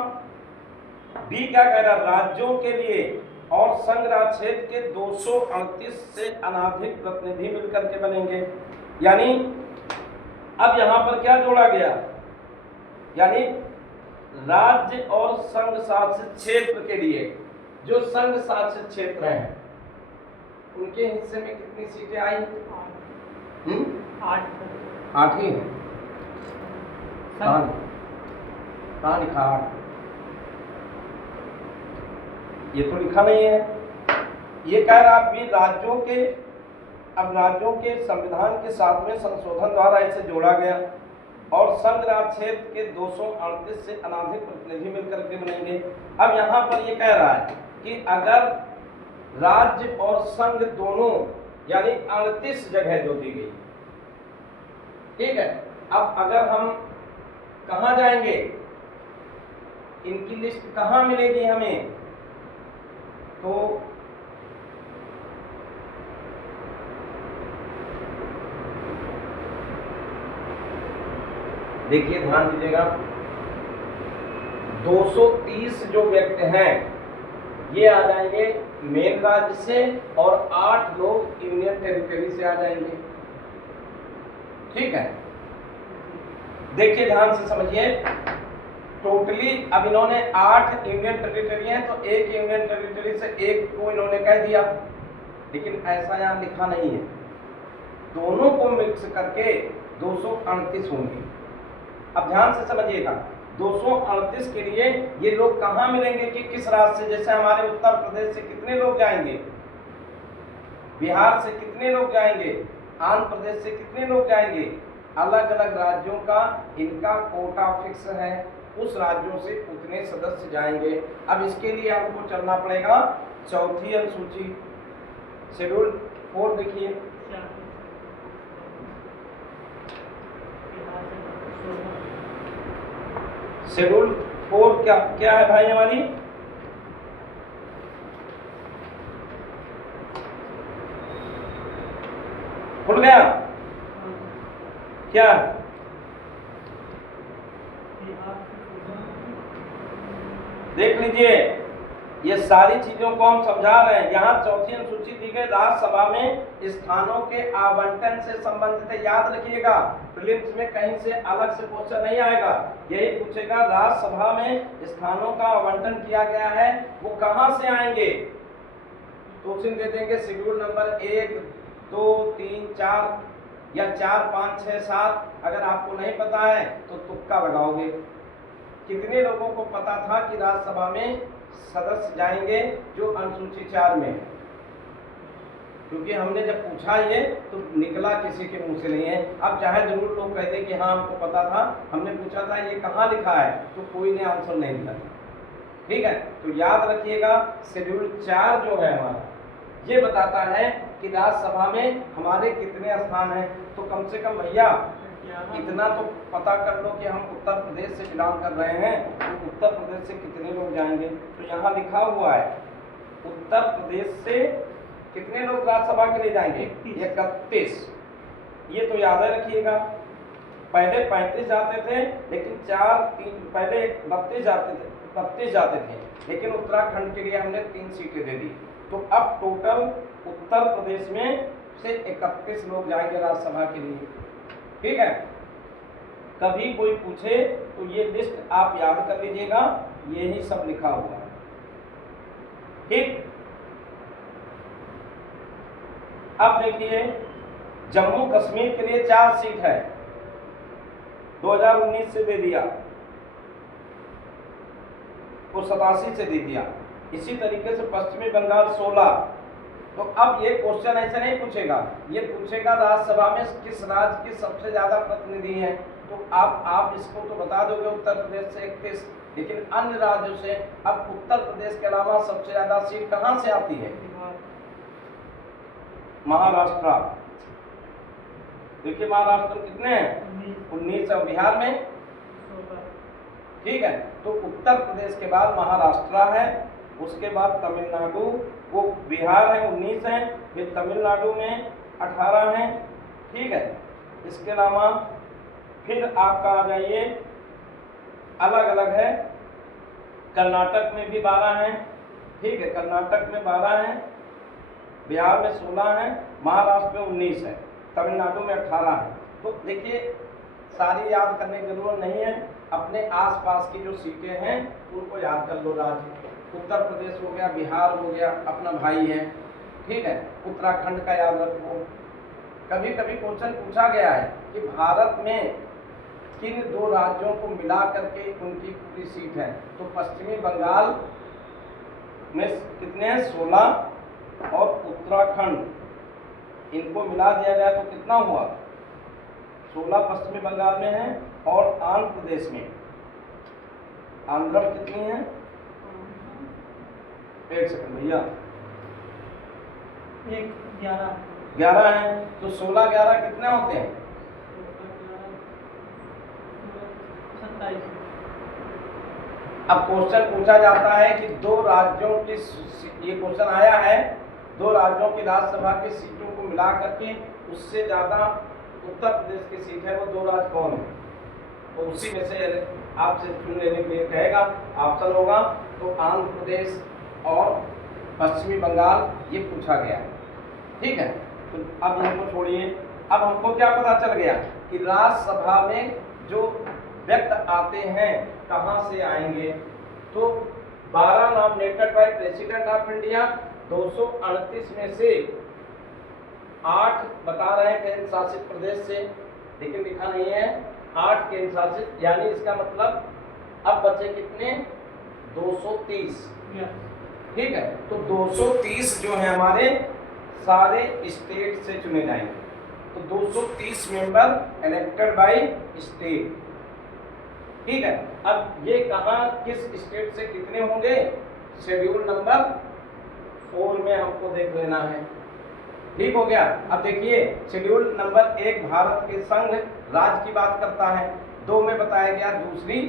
बी क्या कह रहा है, राज्यों के लिए और संघ राज क्षेत्र के 238 से अनधिक प्रतिनिधि मिलकर के बनेंगे। यानी अब यहां पर क्या जोड़ा गया, यानी राज्य और संघ शासित क्षेत्र के लिए, जो संघ शासित क्षेत्र हैं उनके हिस्से में कितनी सीटें आई? 8 ही है। कहाँ लिखा 8? ये तो लिखा नहीं है। ये कह रहा भी राज्यों के, अब राज्यों के संविधान के 7वें संशोधन द्वारा इसे जोड़ा गया और संघ राज क्षेत्र के 238 से अनधिक प्रतिनिधि मिलकर के बनेंगे। अब यहाँ पर ये कह रहा है कि अगर राज्य और संघ दोनों, यानी 38 जगह जो दी गई, ठीक है। अब अगर हम कहाँ जाएंगे, इनकी लिस्ट कहाँ मिलेगी हमें, तो देखिए ध्यान दीजिएगा, 230 जो व्यक्ति हैं ये आ जाएंगे मेन राज्य से और 8 लोग यूनियन टेरिटरी से आ जाएंगे। ठीक है, देखिए ध्यान से समझिए, टोटली अब इन्होंने 8 यूनियन टेरिटरी हैं तो एक यूनियन टेरिटरी से एक को इन्होंने कह दिया, लेकिन ऐसा यहाँ लिखा नहीं है। दोनों को मिक्स करके 238 होंगे। अब ध्यान से समझिएगा, 238 के लिए ये लोग कहाँ मिलेंगे कि किस राज्य से, जैसे हमारे उत्तर प्रदेश से कितने लोग जाएंगे, बिहार से कितने लोग जाएंगे, आंध्र प्रदेश से कितने लोग जाएंगे, अलग अलग राज्यों का इनका कोटा फिक्स है, उस राज्यों से उतने सदस्य जाएंगे। अब इसके लिए आपको चलना पड़ेगा चौथी अनुसूची, शेड्यूल 4 देखिए, शेड्यूल 4 क्या क्या है भाई हमारी, खुल गया क्या, देख लीजिए, ये सारी चीजों को हम समझा रहे हैं। यहाँ चौथी अनुसूची दी गई राज्यसभा में स्थानों के आवंटन से संबंधित है। याद रखिएगा, प्रीलिम्स में कहीं से अलग से क्वेश्चन नहीं आएगा, यही पूछेगा राज्यसभा में स्थानों का आवंटन किया गया है, वो कहाँ से आएंगे, तो ऑप्शन दे देंगे शेड्यूल नंबर 1, 2, 3, 4 या 4, 5, 6, 7। अगर आपको नहीं पता है तो तुक्का लगाओगे। कितने लोगों को पता था कि राज्यसभा में सदस्य जाएंगे जो अनुसूची 4 में है, क्योंकि हमने जब पूछा ये तो निकला किसी के मुंह से नहीं है। अब चाहे जरूर लोग कहते कि हाँ हमको पता था, हमने पूछा था ये कहाँ लिखा है, तो कोई ने आंसर नहीं दिया। ठीक है, तो याद रखिएगा शेड्यूल 4 जो है हमारा, ये बताता है कि राज्यसभा में हमारे कितने स्थान हैं। तो कम से कम भैया इतना तो पता कर लो कि हम उत्तर प्रदेश से बिलोंग कर रहे हैं, तो उत्तर प्रदेश से कितने लोग जाएंगे। तो यहाँ लिखा हुआ है उत्तर प्रदेश से कितने लोग राज्यसभा के लिए जाएंगे, 31। ये तो याद रखिएगा, पहले 35 जाते थे, लेकिन 4-3 पहले 32 जाते थे, लेकिन उत्तराखंड के लिए हमने 3 सीटें दे दी। तो अब टोटल उत्तर प्रदेश में से 31 लोग जाएंगे राज्यसभा के लिए। ठीक है, कभी कोई पूछे तो ये लिस्ट आप याद कर लीजिएगा, यही सब लिखा हुआ है। ठीक, अब देखिए जम्मू कश्मीर के लिए 4 सीट है, 2019 से दे दिया, वो 87 से दे दिया। इसी तरीके से पश्चिमी बंगाल 16। तो अब ये क्वेश्चन ऐसे नहीं पूछेगा, ये पूछेगा राज्यसभा में किस राज्य के सबसे ज्यादा प्रतिनिधि हैं। तो आप इसको तो बता दोगे उत्तर प्रदेश से 31, लेकिन अन्य राज्यों से अब उत्तर प्रदेश के अलावा सबसे ज्यादा सीट कहां से आती है, महाराष्ट्र। देखिए महाराष्ट्र में कितने हैं, 19 और बिहार में। ठीक है, तो उत्तर प्रदेश के बाद महाराष्ट्र है, उसके बाद तमिलनाडु, वो बिहार है 19 है, फिर तमिलनाडु में 18 हैं। ठीक है, इसके अलावा फिर आपका आ जाइए, अलग अलग है, कर्नाटक में भी 12 हैं, ठीक है, कर्नाटक में 12 हैं, बिहार में 16 हैं, महाराष्ट्र में 19 है, तमिलनाडु में 18 है। तो देखिए सारी याद करने की जरूरत नहीं है, अपने आसपास की जो सीटें हैं उनको याद कर लो। राज्य उत्तर प्रदेश हो गया, बिहार हो गया, अपना भाई है, ठीक है, उत्तराखंड का याद रखो। कभी कभी क्वेश्चन पूछा गया है कि भारत में किन 2 राज्यों को मिला करके उनकी पूरी सीट है, तो पश्चिमी बंगाल में कितने हैं, 16, और उत्तराखंड इनको मिला दिया गया तो कितना हुआ, 16 पश्चिमी बंगाल में है, और आंध्र प्रदेश में, आंध्र में कितनी है, एक सेकंड भैया, 11 है, तो 16 11 कितने होते हैं, 27। अब क्वेश्चन पूछा जाता है कि 2 राज्यों की, ये क्वेश्चन आया है, 2 राज्यों की राज्यसभा की सीटों को मिला करके उससे ज्यादा उत्तर प्रदेश की सीट है, वो 2 राज्य कौन है, तो उसी में से आपसे चुन लेने के लिए कहेगा, ऑप्शन होगा तो आंध्र प्रदेश और पश्चिमी बंगाल, ये पूछा गया है, ठीक है। तो अब इनको छोड़िए, अब हमको क्या पता चल गया कि राज्यसभा में जो व्यक्ति आते हैं कहाँ से आएंगे, तो 12 nominated by president of India, 238 में से 8 बता रहे हैं केंद्र शासित प्रदेश से, लेकिन लिखा नहीं है 8 केंद्र शासित, यानी इसका मतलब अब बचे कितने, 230, ठीक है। तो 230 जो है हमारे सारे स्टेट से चुने जाएंगे, तो 230 मेंबर इलेक्टेड बाय स्टेट, ठीक है। अब ये कहाँ किस स्टेट से कितने होंगे, शेड्यूल नंबर 4 में हमको देख लेना है, ठीक हो गया। अब देखिए शेड्यूल नंबर 1 भारत के संघ राज्य की बात करता है, 2 में बताया गया, दूसरी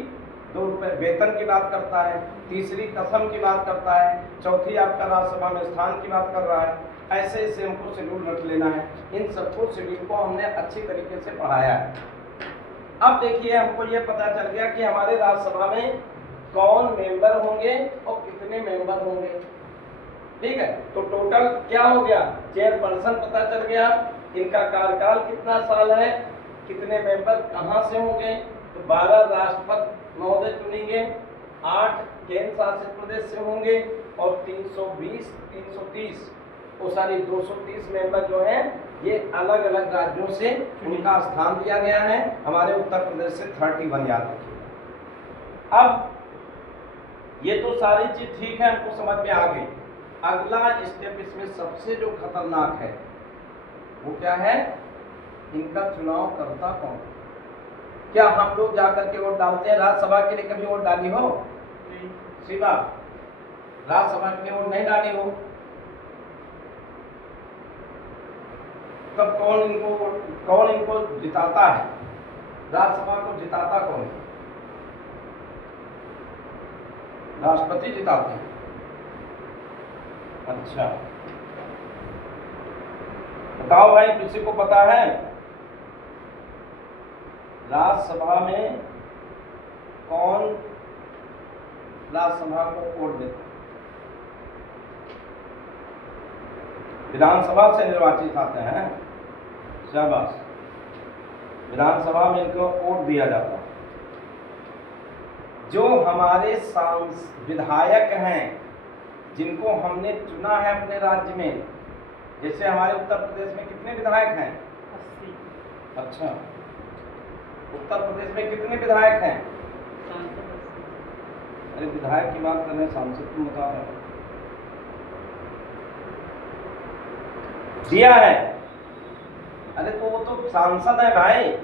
2 रुपये वेतन की बात करता है, तीसरी कसम की बात करता है, चौथी आपका राज्यसभा में स्थान की बात कर रहा है। ऐसे ऐसे हमको शेड्यूल रख लेना है, इन सबको शेड्यूल को हमने अच्छी तरीके से पढ़ाया है। अब देखिए हमको ये पता चल गया कि हमारे राज्यसभा में कौन मेंबर होंगे और कितने मेंबर होंगे, ठीक है। तो टोटल क्या हो गया, चेयरपर्सन पता चल गया, इनका कार्यकाल कितना साल है, कितने मेंबर कहाँ से होंगे, तो 12 राष्ट्रपति महोदय चुनेंगे, 8 केंद्र शासित प्रदेश से होंगे, और 320 330 वो सारी 230 मेंबर जो हैं ये अलग अलग राज्यों से उनका स्थान दिया गया है, हमारे उत्तर प्रदेश से 31 याद रखिए। अब ये तो सारी चीज ठीक है, हमको समझ में आ गई। अगला स्टेप इसमें सबसे जो खतरनाक है वो क्या है, इनका चुनाव करता कौन। क्या हम लोग जाकर के वोट डालते हैं, राज्यसभा के लिए कभी वोट डाली हो, शिवा, राज्यसभा के लिए वोट नहीं डाली हो, तब कौन इनको जिताता है, राज्यसभा को जिताता कौन है, राष्ट्रपति जिताते हैं। अच्छा बताओ भाई, किसी को पता है राज्यसभा में कौन राज्यसभा को वोट देता है, विधानसभा से निर्वाचित आते हैं, शाबाश, विधानसभा में इनको वोट दिया जाता है। जो हमारे विधायक हैं जिनको हमने चुना है अपने राज्य में, जैसे हमारे उत्तर प्रदेश में कितने विधायक हैं, 80। अच्छा, उत्तर प्रदेश में कितने विधायक हैं, अरे विधायक की बात कर रहे हैं, सांसद को बता रहे हैं, दिया है, अरे तो वो तो सांसद है भाई।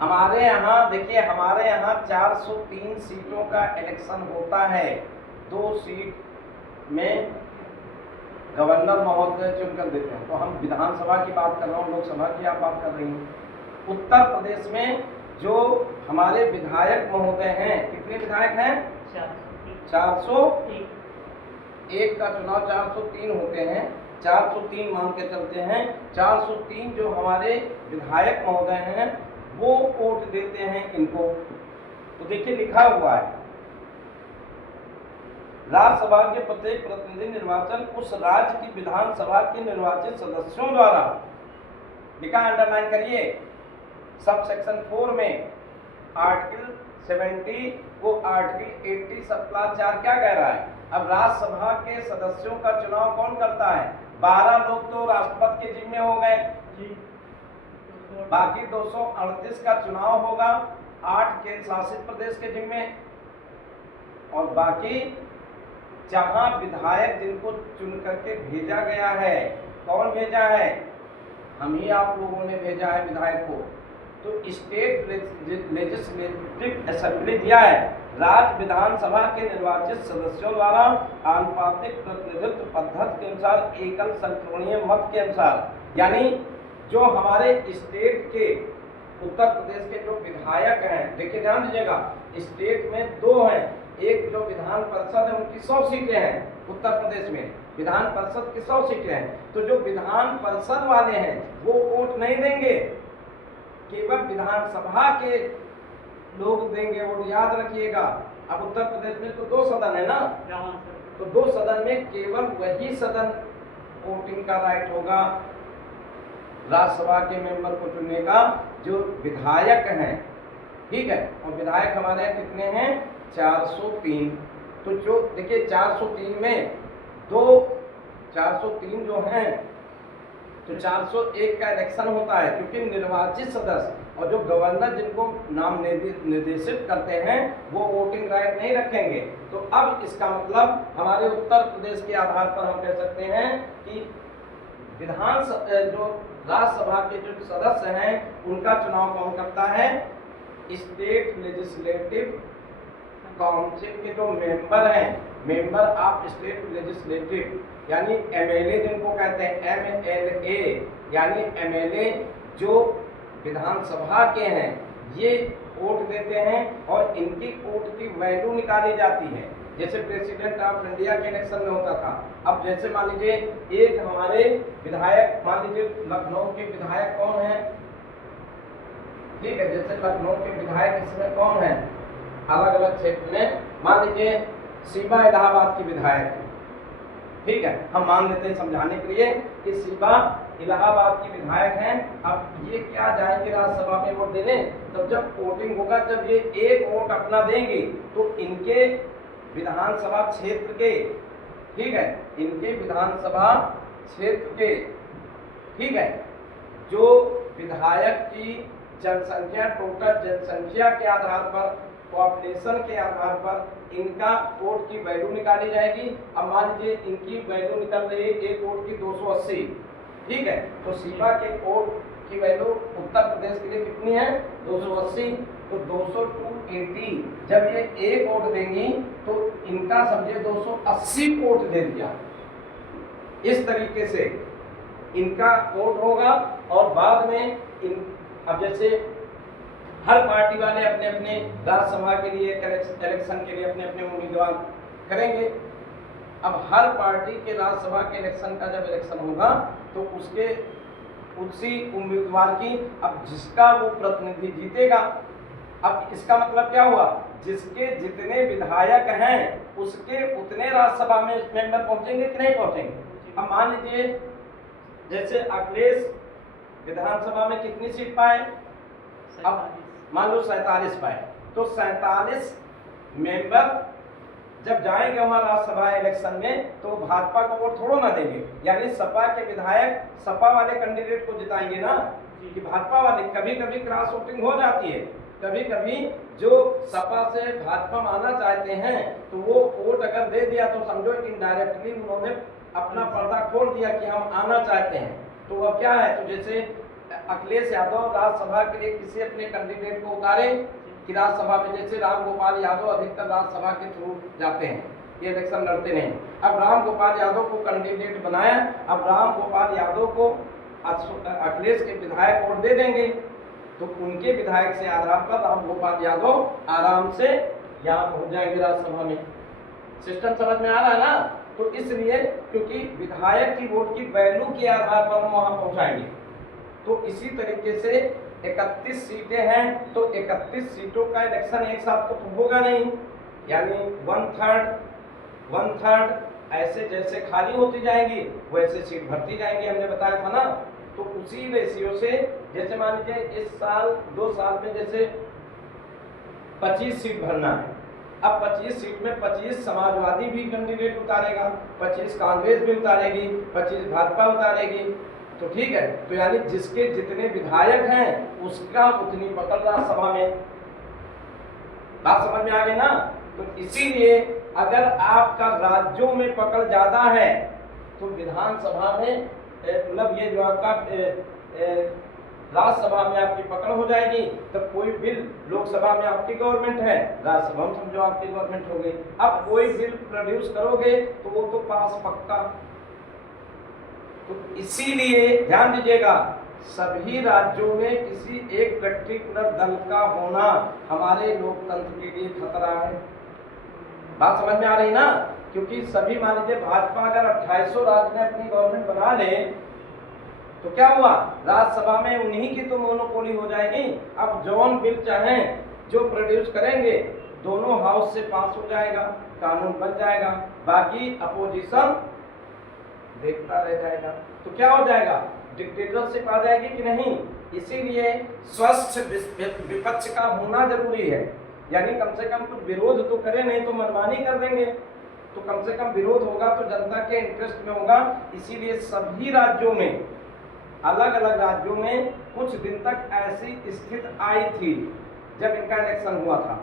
हमारे यहाँ देखिए, हमारे यहाँ 403 सीटों का इलेक्शन होता है, 2 सीट में गवर्नर महोदय चुनकर देते हैं। तो हम विधानसभा की बात कर रहा हूँ, लोकसभा की आप बात कर रही हैं। उत्तर प्रदेश में जो हमारे विधायक महोदय हैं, कितने विधायक हैं, 401 का चुनाव 403 होते हैं, 403 मान के चलते हैं, 403 जो हमारे विधायक महोदय हैं वो वोट देते हैं इनको। तो देखिए लिखा हुआ है, राज्यसभा के प्रत्येक प्रतिनिधि निर्वाचन उस राज्य की विधानसभा के निर्वाचित सदस्यों द्वारा, लिखा अंडरलाइन करिए, सब सेक्शन 4 में आर्टिकल 70 को आर्टिकल 80 सब क्लास 4 क्या कह रहा है। अब राज्यसभा के सदस्यों का चुनाव कौन करता है? 12 लोग तो राष्ट्रपति के जिम्मे हो गए, बाकी 238 का चुनाव होगा 8 केंद्र शासित प्रदेश के जिम्मे, और बाकी जहां विधायक जिनको चुन करके भेजा गया है, कौन भेजा है? हम ही आप लोगों ने भेजा है विधायक को। तो स्टेट लेजिस्लेटिव असेंबली दिया है, राज्य विधानसभा के निर्वाचित सदस्यों द्वारा आनुपातिक प्रतिनिधित्व पद्धति के अनुसार एकल संक्रमणीय मत के अनुसार, यानी जो हमारे स्टेट के उत्तर प्रदेश के जो विधायक हैं, देखिए ध्यान दीजिएगा, स्टेट में 2 हैं, एक जो विधान परिषद है उनकी 100 सीटें हैं उत्तर प्रदेश में, विधान परिषद की 100 सीटें हैं। तो जो विधान परिषद वाले हैं वो वोट नहीं देंगे, केवल विधानसभा के लोग देंगे वोट, याद रखिएगा। अब उत्तर प्रदेश में तो 2 सदन है ना, तो 2 सदन में केवल वही सदन वोटिंग का राइट होगा राज्यसभा के मेंबर को चुनने का जो विधायक हैं, ठीक है। और विधायक हमारे यहाँ कितने हैं? 403। तो जो देखिए 403 में 403 जो हैं, तो 401 का इलेक्शन होता है, क्योंकि निर्वाचित सदस्य और जो गवर्नर जिनको नाम निर्देशित करते हैं वो वोटिंग राइट नहीं रखेंगे। तो अब इसका मतलब हमारे उत्तर प्रदेश के आधार पर हम कह सकते हैं कि जो राज्यसभा के जो सदस्य हैं उनका चुनाव कौन करता है? स्टेट लेजिस्लेटिव काउंसिल के जो मेंबर हैं, मेंबर ऑफ स्टेट लेजिस्लेटिव, यानी एमएलए जिनको कहते हैं, एमएलए यानी एमएलए जो विधानसभा के हैं, ये वोट देते हैं और इनकी वोट की वैल्यू निकाली जाती है। जैसे प्रेसिडेंट ऑफ इंडिया के इलेक्शन में होता था। अब जैसे मान लीजिए एक हमारे विधायक, मान लीजिए लखनऊ के विधायक कौन है, ठीक है, जैसे लखनऊ के विधायक इसमें कौन है, अलग अलग क्षेत्र में, मान लीजिए शिबा इलाहाबाद की विधायक है, ठीक है, हम मान लेते हैं समझाने के लिए कि शिबा इलाहाबाद की विधायक हैं। अब ये क्या जाएंगे राज्यसभा में वोट देने, तब जब वोटिंग होगा, जब ये एक वोट अपना देंगे तो इनके विधानसभा क्षेत्र के, ठीक है, इनके विधानसभा क्षेत्र के, ठीक है, जो विधायक की जनसंख्या, टोटल जनसंख्या के आधार पर, पॉपुलेशन के आधार पर इनका वोट की वैल्यू निकाली जाएगी। अब मान लीजिए इनकी वैल्यू निकल रही है एक वोट की 280, ठीक है, तो शिबा के वोट की वैल्यू उत्तर प्रदेश के लिए कितनी है? 280। तो 200 to 80 जब ये एक वोट देंगी तो इनका समझे 280 वोट दे दिया। इस तरीके से इनका वोट होगा और बाद में अब जैसे हर पार्टी वाले अपने अपने राज्यसभा के लिए इलेक्शन के लिए अपने अपने उम्मीदवार करेंगे। अब हर पार्टी के राज्यसभा के इलेक्शन का जब इलेक्शन होगा तो उसके उसी उम्मीदवार की, अब जिसका वो प्रतिनिधि जीतेगा, अब इसका मतलब क्या हुआ, जिसके जितने विधायक हैं उसके उतने राज्यसभा में मेंबर पहुंचेंगे कि नहीं पहुंचेंगे। अब मान लीजिए जैसे अखिलेश विधानसभा में कितनी सीट पाए, अब मान लो 47 पाए, तो 47 मेंबर जब जाएंगे वहां राज्यसभा इलेक्शन में तो भाजपा को वोट थोड़ा ना देंगे, यानी सपा के विधायक सपा वाले कैंडिडेट को जिताएंगे ना, कि भाजपा वाले, कभी कभी क्रॉस वोटिंग हो जाती है, कभी कभी जो सपा से भाजपा में आना चाहते हैं तो वो वोट अगर दे दिया तो समझो इनडायरेक्टली उन्होंने अपना पर्दा खोल दिया कि हम आना चाहते हैं। तो अब क्या है, तो जैसे अखिलेश यादव राज्यसभा के लिए किसी अपने कैंडिडेट को उतारे कि राज्यसभा में, जैसे राम गोपाल यादव अधिकतर राज्यसभा के थ्रू जाते हैं, ये इलेक्शन लड़ते नहीं। अब राम गोपाल यादव को कैंडिडेट बनाया, अब राम गोपाल यादव को अखिलेश के विधायक वोट दे देंगे तो उनके विधायक से आधार पर राम गोपाल यादव आराम से यहाँ पहुंच जाएंगे राज्यसभा में। सिस्टम समझ में आ रहा है ना? तो इसलिए क्योंकि विधायक की वोट की वैल्यू के आधार पर हम वहां पहुंचाएंगे। तो इसी तरीके से 31 सीटें हैं, तो 31 सीटों का इलेक्शन एक साथ तो होगा नहीं, यानी 1/3 ऐसे जैसे खाली होती जाएंगी वैसे सीट भरती जाएंगी, हमने बताया था ना। तो उसी रेशियो से जैसे मान लीजिए इस साल 2 साल में जैसे 25 सीट भरना है, अब 25 सीट में 25 समाजवादी भी कैंडिडेट उतारेगा, 25 कांग्रेस भी उतारेगी, 25 भाजपा उतारेगी, तो ठीक है। तो यानी जिसके जितने विधायक हैं उसका उतनी पकड़ राज्यसभा में, बात समझ में आ गई ना। तो इसीलिए अगर आपका राज्यों में पकड़ ज्यादा है तो विधानसभा में मतलब ये जो आपका राज्यसभा में आपकी पकड़ हो जाएगी, तब कोई बिल लोकसभा में आपकी गवर्नमेंट है, राज्यसभा में समझो आपकी गवर्नमेंट हो गई। अब कोई बिल प्रोड्यूस करोगे तो वो तो पास पक्का। तो इसीलिए ध्यान दीजिएगा, सभी राज्यों में किसी एक पर्टिकुलर दल का होना हमारे लोकतंत्र के लिए खतरा है। बात समझ में आ रही ना। क्योंकि सभी मान लीजिए भाजपा अगर 2800 राज्य में अपनी गवर्नमेंट बना ले तो क्या हुआ, राज्यसभा में उन्हीं की तो मोनोपोली हो जाएगी। अब जौन बिल चाहे जो प्रोड्यूस करेंगे दोनों हाउस से पास हो जाएगा, कानून बन जाएगा, बाकी अपोजिशन देखता रह जाएगा। तो क्या हो जाएगा, डिक्टेटरशिप आ जाएगी कि नहीं। इसीलिए स्वस्थ विपक्ष का होना जरूरी है, यानी कम से कम कुछ विरोध तो करें, नहीं तो मनमानी कर देंगे। तो कम से कम विरोध होगा तो जनता के इंटरेस्ट में होगा। इसीलिए सभी राज्यों में, अलग अलग राज्यों में कुछ दिन तक ऐसी स्थिति आई थी जब इनका इलेक्शन हुआ था,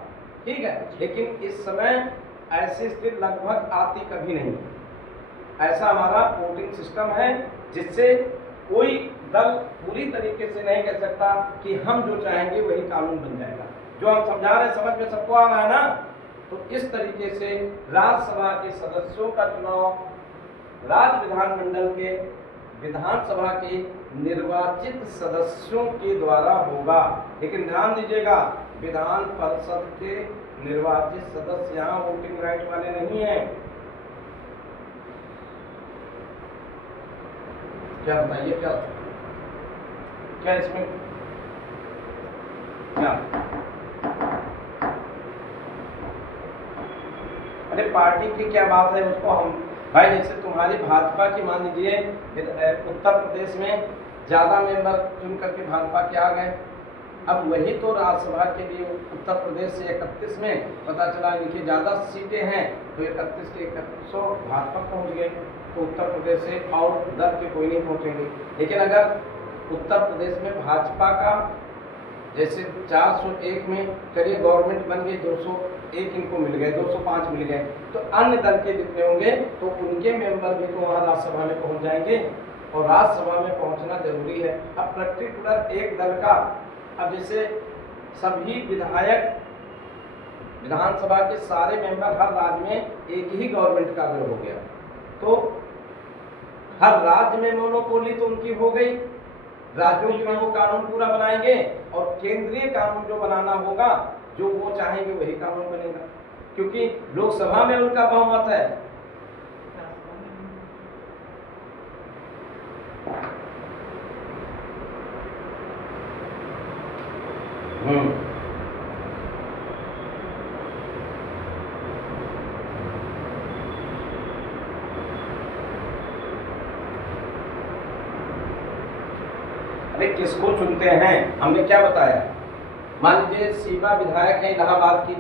ठीक है। लेकिन इस समय ऐसी स्थिति लगभग आती कभी नहीं। ऐसा हमारा वोटिंग सिस्टम है जिससे कोई दल पूरी तरीके से नहीं कह सकता कि हम जो चाहेंगे वही कानून बन जाएगा। जो हम समझा रहे हैं समझ में सबको आ रहा है ना। तो इस तरीके से राज्यसभा के सदस्यों का चुनाव राज्य विधानमंडल के विधानसभा के निर्वाचित सदस्यों के द्वारा होगा। लेकिन ध्यान दीजिएगा, विधान परिषद के निर्वाचित सदस्य यहाँ वोटिंग राइट वाले नहीं हैं। क्या बताइए, क्या इसमें क्या, अरे पार्टी की क्या बात है उसको हम भाई, जैसे तुम्हारी भाजपा की मान लीजिए उत्तर प्रदेश में ज्यादा मेंबर चुन करके भाजपा के आ गए, अब वही तो राज्यसभा के लिए उत्तर प्रदेश से 31 में पता चला इनकी ज़्यादा सीटें हैं तो 31 के 3100 भाजपा पहुंच गए, तो उत्तर प्रदेश से और दल के कोई नहीं पहुंचेंगे। लेकिन अगर उत्तर प्रदेश में भाजपा का जैसे 401 में चलिए गवर्नमेंट बन गई, 201 इनको मिल गए, 205 मिल गए, तो अन्य दल के जितने होंगे तो उनके मेंबर भी तो वहाँ राज्यसभा में पहुँच जाएंगे, और राज्यसभा में पहुँचना जरूरी है। अब पर्टिकुलर एक दल का, अब जैसे सभी विधायक विधानसभा के सारे मेंबर हर राज्य में एक ही गवर्नमेंट का अगर हो गया तो हर राज्य में मोनोपोली तो उनकी हो गई, राज्यों के लिए वो कानून पूरा बनाएंगे और केंद्रीय कानून जो बनाना होगा जो वो चाहेंगे वही कानून बनेगा, क्योंकि लोकसभा में उनका बहुमत है। अरे किसको चुनते हैं, हमने क्या बताया, मान लीजिए सीबा विधायक है इलाहाबाद की,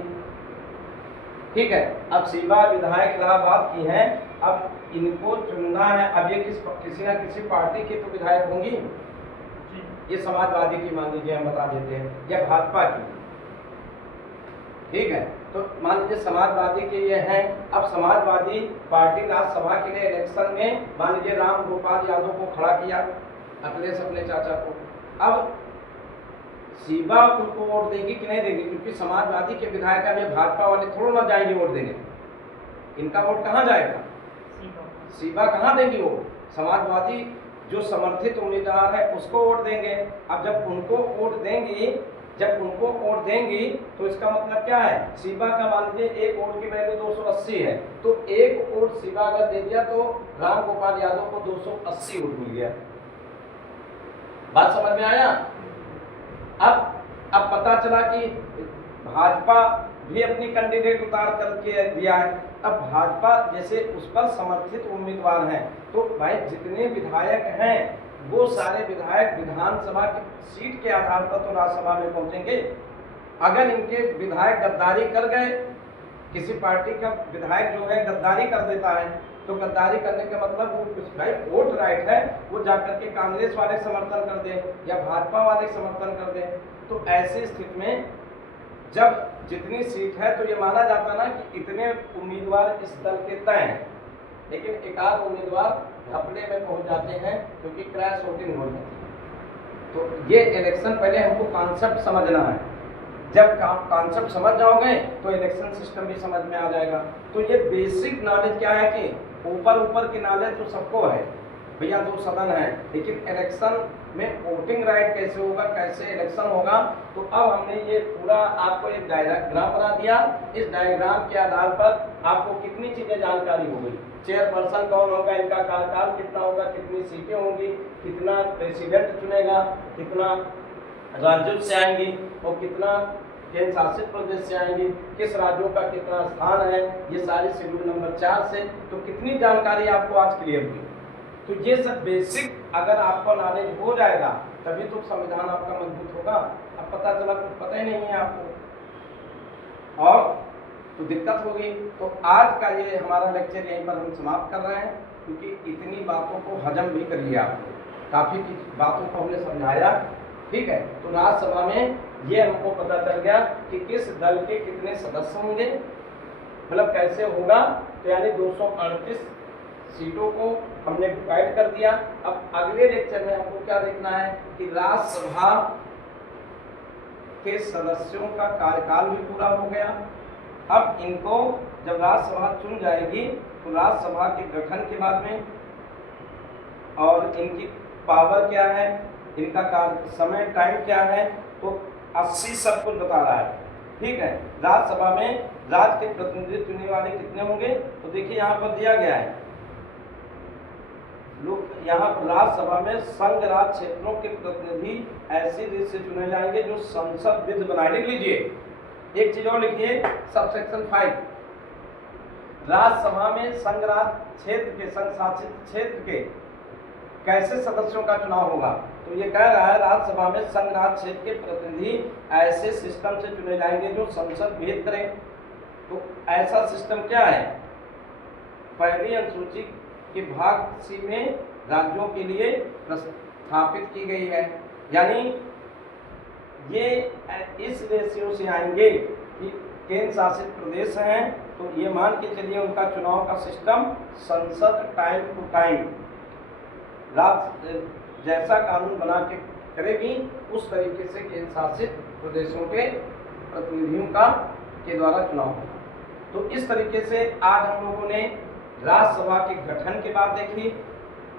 ठीक है। अब सीबा विधायक इलाहाबाद की हैं, अब इनको चुनना है। अब ये किसी ना किसी पार्टी के तो विधायक होंगी, ये समाजवादी की मान लीजिए हम बता देते हैं, या भाजपा की, ठीक है। तो मान लीजिए समाजवादी के ये हैं, अब समाजवादी पार्टी राज्यसभा के लिए इलेक्शन में मान लीजिए राम गोपाल यादव को खड़ा किया, अखिलेश अपने चाचा को। अब सीबा उनको वोट देगी कि नहीं देगी, क्योंकि समाजवादी के विधायक में भाजपा वाले थोड़ा ना जाएंगे वोट देने, इनका वोट कहाँ जाएगा, सीबा कहाँ देंगी वो, समाजवादी जो समर्थित उम्मीदवार है उसको वोट देंगे। अब जब उनको वोट देंगी जब उनको वोट देंगी तो इसका मतलब क्या है, शिवा का मान लीजिए एक वोट की वैल्यू 280 है, तो एक वोट शिवा अगर दे दिया तो राम गोपाल यादव को 280 वोट मिल गया। बात समझ में आया? अब पता चला कि भाजपा भी अपनी कैंडिडेट उतार करके दिया है। अब भाजपा जैसे उस पर समर्थित उम्मीदवार हैं, तो भाई जितने विधायक हैं वो सारे विधायक विधानसभा की सीट के आधार पर तो राज्यसभा में पहुंचेंगे। अगर इनके विधायक गद्दारी कर गए, किसी पार्टी का विधायक जो है गद्दारी कर देता है, तो गद्दारी करने का मतलब वो कुछ भाई वोट राइट है, वो जाकर के कांग्रेस वाले समर्थन कर दे या भाजपा वाले समर्थन कर दे। तो ऐसी स्थिति में जब जितनी सीट है तो ये माना जाता ना कि इतने उम्मीदवार इस दल के तय हैं, लेकिन एक आध उम्मीदवार घपले में पहुंच जाते हैं क्योंकि क्रैश वोटिंग हो जाती है। तो ये इलेक्शन पहले हमको कॉन्सेप्ट समझना है। जब कॉन्सेप्ट समझ जाओगे तो इलेक्शन सिस्टम भी समझ में आ जाएगा। तो ये बेसिक नॉलेज क्या है कि ऊपर की नॉलेज तो सबको है भैया, 2 सदन है, लेकिन इलेक्शन में वोटिंग राइट कैसे होगा, कैसे इलेक्शन होगा। तो अब हमने ये पूरा आपको एक डायग्राम बना दिया। इस डायग्राम के आधार पर आपको कितनी चीजें जानकारी हो गई, चेयरपर्सन कौन होगा, इनका कार्यकाल कितना होगा, कितनी सीटें होंगी, कितना प्रेसिडेंट चुनेगा, कितना राज्यों से आएंगी और कितना केंद्र शासित प्रदेश से आएंगी, किस राज्यों का कितना स्थान है, ये सारी शेड्यूल नंबर 4 से। तो कितनी जानकारी आपको आज क्लियर हुई। तो ये सब बेसिक अगर आपको नॉलेज हो जाएगा तभी तो संविधान आपका मजबूत होगा। अब पता चला कुछ पता ही नहीं है आपको और तो दिक्कत होगी। तो आज का ये हमारा लेक्चर यहीं पर हम समाप्त कर रहे हैं, क्योंकि इतनी बातों को हजम भी कर लिया आपको, काफ़ी बातों को हमने समझाया। ठीक है, तो राज्यसभा में ये हमको पता चल गया कि किस दल के कितने सदस्य होंगे, मतलब कैसे होगा। तो यानी 238 सीटों को हमने डिवाइड कर दिया। अब अगले लेक्चर में हमको क्या देखना है कि राज्यसभा के सदस्यों का कार्यकाल भी पूरा हो गया। अब इनको जब राज्यसभा चुन जाएगी तो राज्यसभा के गठन के बाद में और इनकी पावर क्या है, इनका समय टाइम क्या है, तो 80 सब कुछ बता रहा है। ठीक है, राज्यसभा में राज्य के प्रतिनिधि चुनने वाले कितने होंगे, तो देखिए यहाँ पर दिया गया है। लोग यहाँ पर राज्यसभा में संघ राज्य क्षेत्रों के प्रतिनिधि ऐसी रीत से चुने जाएंगे जो संसद विधि बनाए। लिख लीजिए, एक चीज और लिखिए, सबसेक्शन 5, राज्यसभा में संघ राज्य क्षेत्र के, संघ शासित क्षेत्र के कैसे सदस्यों का चुनाव होगा। तो ये कह रहा है राज्यसभा में संघ राज्य क्षेत्र के प्रतिनिधि ऐसे सिस्टम से चुने जाएंगे जो संसद भेद करें। तो ऐसा सिस्टम क्या है, पहली अनुसूची के भाग सी में राज्यों के लिए प्रस्थापित की गई है। यानी ये इस रेशियो से आएंगे कि केंद्र शासित प्रदेश हैं तो ये मान के चलिए उनका चुनाव का सिस्टम संसद टाइम टू टाइम राज्य जैसा कानून बना के करेगी उस तरीके से केंद्र शासित प्रदेशों के प्रतिनिधियों का के द्वारा चुनाव होगा। तो इस तरीके से आज हम लोगों ने राज्यसभा के गठन की बात देखी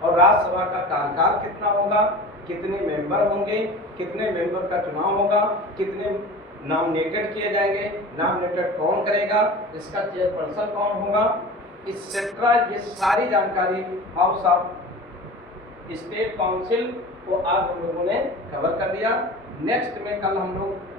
और राज्यसभा का कार्यकाल कितना होगा, कितने मेंबर होंगे, कितने मेंबर का चुनाव होगा, कितने नॉमिनेटेड किए जाएंगे, नॉमिनेटेड कौन करेगा, इसका चेयरपर्सन कौन होगा, एक्सेट्रा। ये सारी जानकारी हाउस ऑफ स्टेट काउंसिल को आज हम लोगों ने कवर कर दिया। नेक्स्ट में कल हम लोग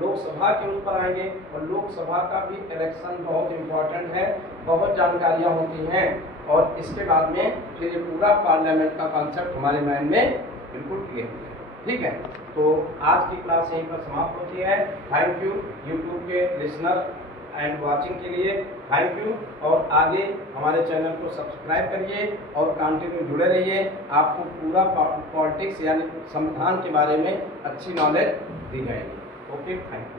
लोकसभा के उस पर आएंगे और लोकसभा का भी इलेक्शन बहुत इम्पोर्टेंट है, बहुत जानकारियाँ होती हैं और इसके बाद में फिर ये पूरा पार्लियामेंट का कॉन्सेप्ट हमारे माइंड में बिल्कुल क्लियर हो जाए। ठीक है, तो आज की क्लास यहीं पर समाप्त होती है। थैंक यू यूट्यूब के लिसनर एंड वाचिंग के लिए, थैंक यू। और आगे हमारे चैनल को सब्सक्राइब करिए और कंटिन्यू जुड़े रहिए। आपको पूरा पॉलिटिक्स यानी संविधान के बारे में अच्छी नॉलेज दी जाएगी। Okay, thank you.